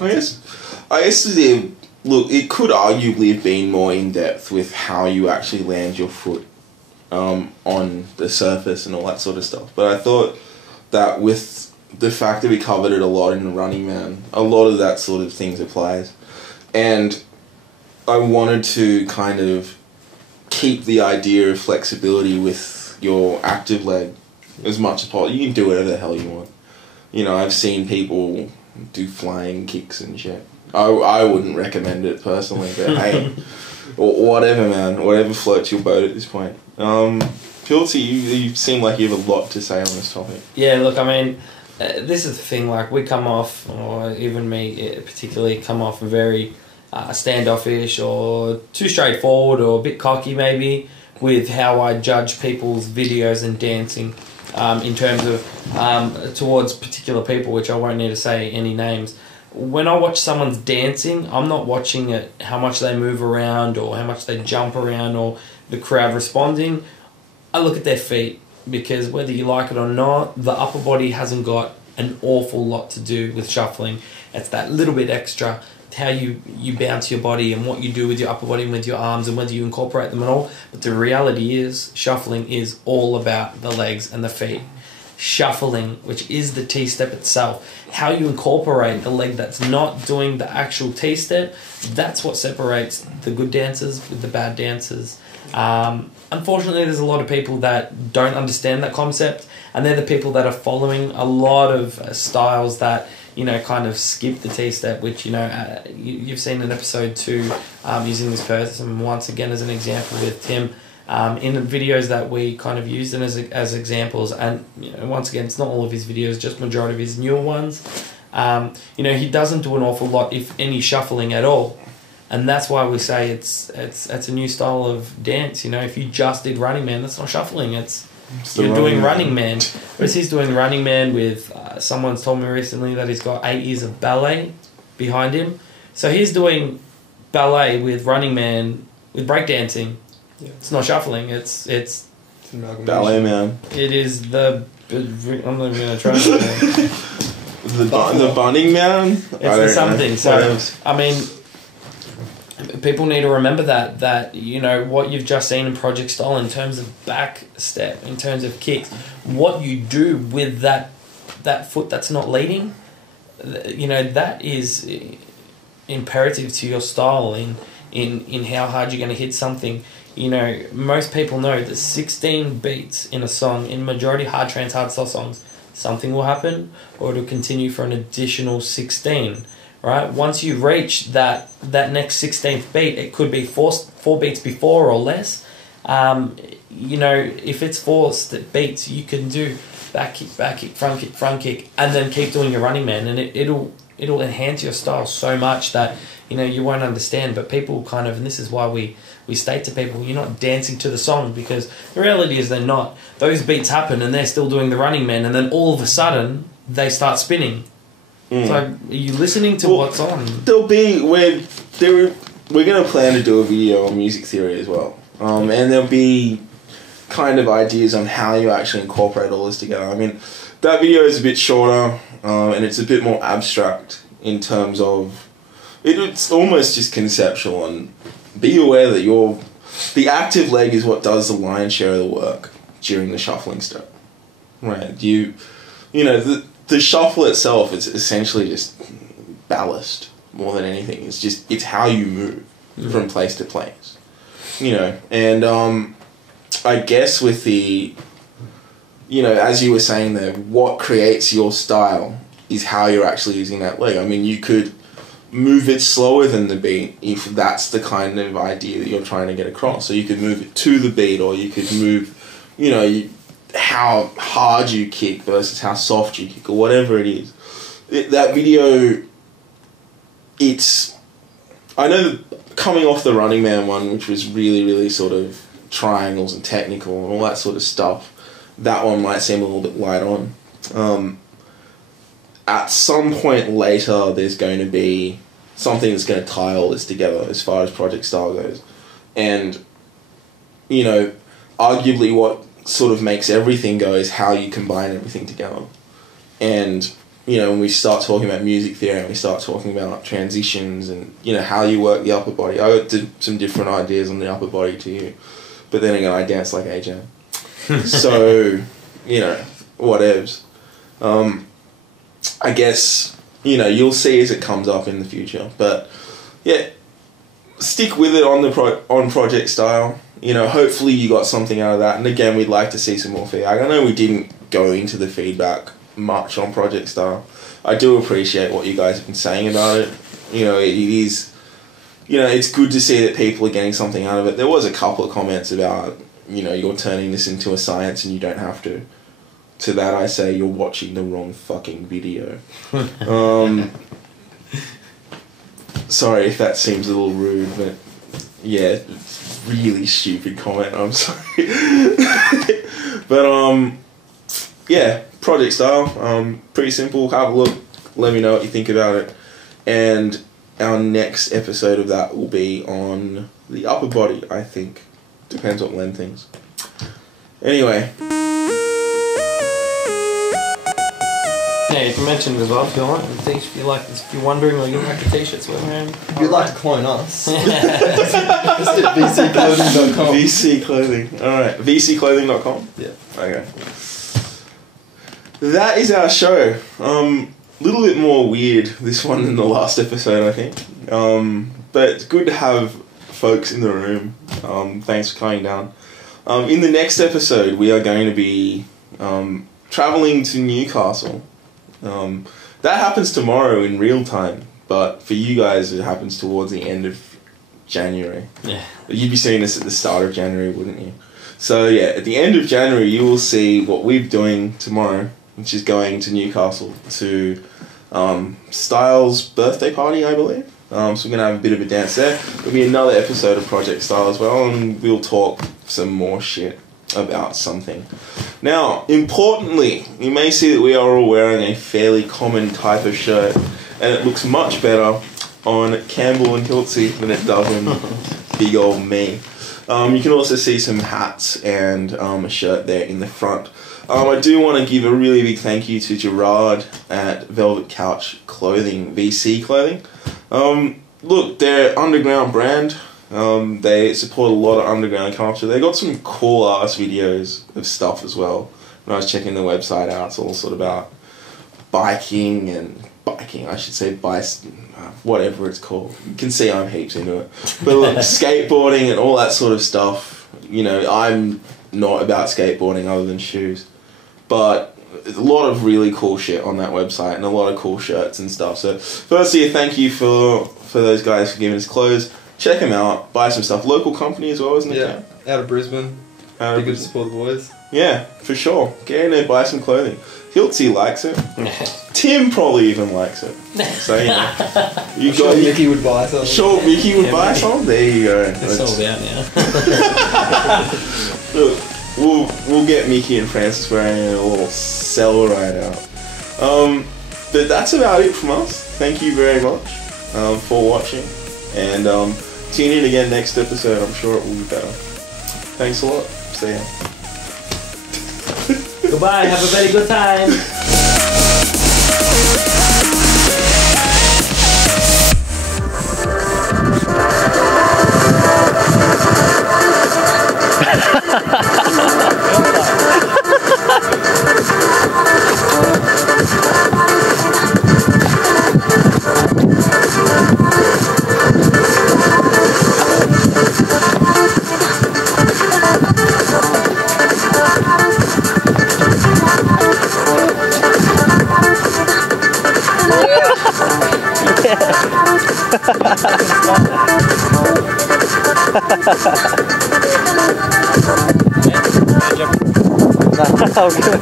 I guess look, it could arguably have been more in depth with how you actually land your foot on the surface and all that sort of stuff. But I thought that with the fact that we covered it a lot in the Running Man, a lot of that sort of things applies. And I wanted to kind of keep the idea of flexibility with your active leg as much as possible. You can do whatever the hell you want. You know, I've seen people do flying kicks and shit. I wouldn't recommend it personally, but hey, or whatever, man. Whatever floats your boat at this point. Hiltzy, you seem like you have a lot to say on this topic. Yeah, look, I mean, this is the thing, like, we come off, or even me particularly, come off very standoffish or too straightforward or a bit cocky maybe with how I judge people's videos and dancing in terms of towards particular people, which I won't need to say any names. When I watch someone's dancing, I'm not watching it how much they move around or how much they jump around or the crowd responding. I look at their feet, because whether you like it or not, the upper body hasn't got an awful lot to do with shuffling. It's that little bit extra, how you bounce your body and what you do with your upper body and with your arms and whether you incorporate them at all. But the reality is, shuffling is all about the legs and the feet. Shuffling, which is the T-step itself, how you incorporate the leg that's not doing the actual T-step, that's what separates the good dancers with the bad dancers. Unfortunately, there's a lot of people that don't understand that concept, and they're the people that are following a lot of styles that, you know, kind of skip the T-step, which, you know, you've seen in episode 2, using this person once again as an example with Tim, in the videos that we kind of used them as examples. And, you know, once again, it's not all of his videos, just majority of his newer ones. You know, he doesn't do an awful lot, if any, shuffling at all. And that's why we say it's a new style of dance. You know, if you just did Running Man, that's not shuffling. You're doing Running Man. Whereas he's doing Running Man with, someone's told me recently that he's got 8 years of ballet behind him. So he's doing ballet with Running Man, with breakdancing. Yeah. It's not shuffling, it's ballet man. It is the... I'm not even going to try it. The Bunning Man? It's the something. So, I mean, people need to remember that, you know, what you've just seen in Project Style in terms of back step, in terms of kicks, what you do with that foot that's not leading, you know, that is imperative to your style in how hard you're going to hit something. You know, most people know that 16 beats in a song, in majority hard trance, hardstyle songs, something will happen or it'll continue for an additional 16. Right? Once you reach that next 16th beat, it could be four beats before or less. You know, if it's 4 beats, you can do back kick, front kick, and then keep doing your Running Man, and it'll enhance your style so much that, you know, you won't understand. But people kind of, and this is why we state to people, you're not dancing to the song, because the reality is they're not. Those beats happen and they're still doing the Running Man, and then all of a sudden they start spinning. It's like, are you listening to what's on? We're going to plan to do a video on music theory as well. And there'll be kind of ideas on how you actually incorporate all this together. I mean, that video is a bit shorter, and it's a bit more abstract in terms of it's almost just conceptual. And be aware that the active leg is what does the lion's share of the work during the shuffling step. Right? You know, the shuffle itself is essentially just ballast more than anything. It's how you move from place to place. You know, and I guess with the, you know, as you were saying there, what creates your style is how you're actually using that leg. I mean, you could move it slower than the beat if that's the kind of idea that you're trying to get across. So you could move it to the beat, or you could move, you know, how hard you kick versus how soft you kick, or whatever it is. That video, I know that coming off the Running Man one, which was really, really sort of triangles and technical and all that sort of stuff, that one might seem a little bit light on. At some point later, there's going to be something that's going to tie all this together as far as project style goes. And, you know, arguably what sort of makes everything go is how you combine everything together. And, you know, when we start talking about music theory and we start talking about transitions and, you know, how you work the upper body, I did some different ideas on the upper body to you. But then again, I dance like HGEn. So, you know, whatevs. I guess, you know, you'll see as it comes up in the future. But, yeah, stick with it on project style. You know, hopefully you got something out of that. And again, we'd like to see some more feedback. I know we didn't go into the feedback much on project style. I do appreciate what you guys have been saying about it. You know, it is, you know, it's good to see that people are getting something out of it. There was a couple of comments about, you know, you're turning this into a science and you don't have to. To that I say, you're watching the wrong fucking video. Sorry if that seems a little rude, but yeah, really stupid comment, I'm sorry. But yeah, project style, pretty simple. Have a look, let me know what you think about it. And our next episode of that will be on the upper body, I think. Depends what Len thinks. Anyway. Yeah, you can mention it as well if you want. If you're wondering or you like the t-shirts we're wearing. If you'd like to clone us, just at vcclothing.com. VC Clothing. Alright, vcclothing.com? Yeah. Okay. That is our show. Little bit more weird, this one, than the last episode, I think. But it's good to have folks in the room. Thanks for coming down. In the next episode, we are going to be travelling to Newcastle. That happens tomorrow in real time, but for you guys it happens towards the end of January. Yeah. You'd be seeing this at the start of January, wouldn't you? So yeah, at the end of January you will see what we're doing tomorrow, which is going to Newcastle to Styles' birthday party, I believe. So we're going to have a bit of a dance there. There'll be another episode of Project Style as well, and we'll talk some more shit about something. Now, importantly, you may see that we are all wearing a fairly common type of shirt, and it looks much better on Campbell and Hiltzy than it does on big old me. You can also see some hats and a shirt there in the front. I do want to give a really big thank you to Gerard at Velvet Couch Clothing, VC Clothing. Look, they're an underground brand. They support a lot of underground culture. They got some cool ass videos of stuff as well. When I was checking the website out, it's all sort of about biking, I should say, whatever it's called. You can see I'm heaps into it. But look, skateboarding and all that sort of stuff. You know, I'm not about skateboarding other than shoes. But there's a lot of really cool shit on that website and a lot of cool shirts and stuff. So firstly, a thank you for those guys for giving us clothes. Check them out, buy some stuff. Local company as well, isn't it? Yeah, out of Brisbane. Be good to support the boys. Yeah, for sure. Get in there, buy some clothing. Hiltzy likes it. Tim probably even likes it. So, you know. I'm sure Niki would buy some. Sure, Niki would buy some? There you go. It's sold out now. Look, we'll get Mickey and Francis wearing a little cell right out. But that's about it from us. Thank you very much for watching. And tune in again next episode. I'm sure it will be better. Thanks a lot. See ya. Goodbye. Have a very good time. Oh, good.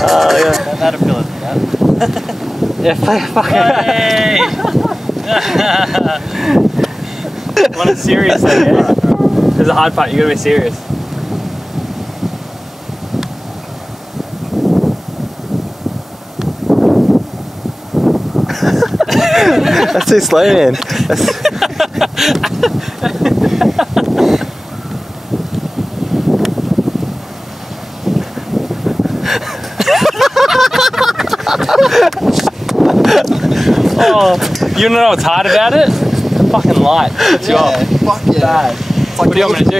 Oh, yeah. That'll feel it. Yeah, fuck Hey! Want it serious though, yeah? There's a hard part, you gotta be serious. That's too slow, man. Oh, you don't know what's hard about it? The fucking light puts you off. Fuck yeah. Bad. It's like What do you want me to do?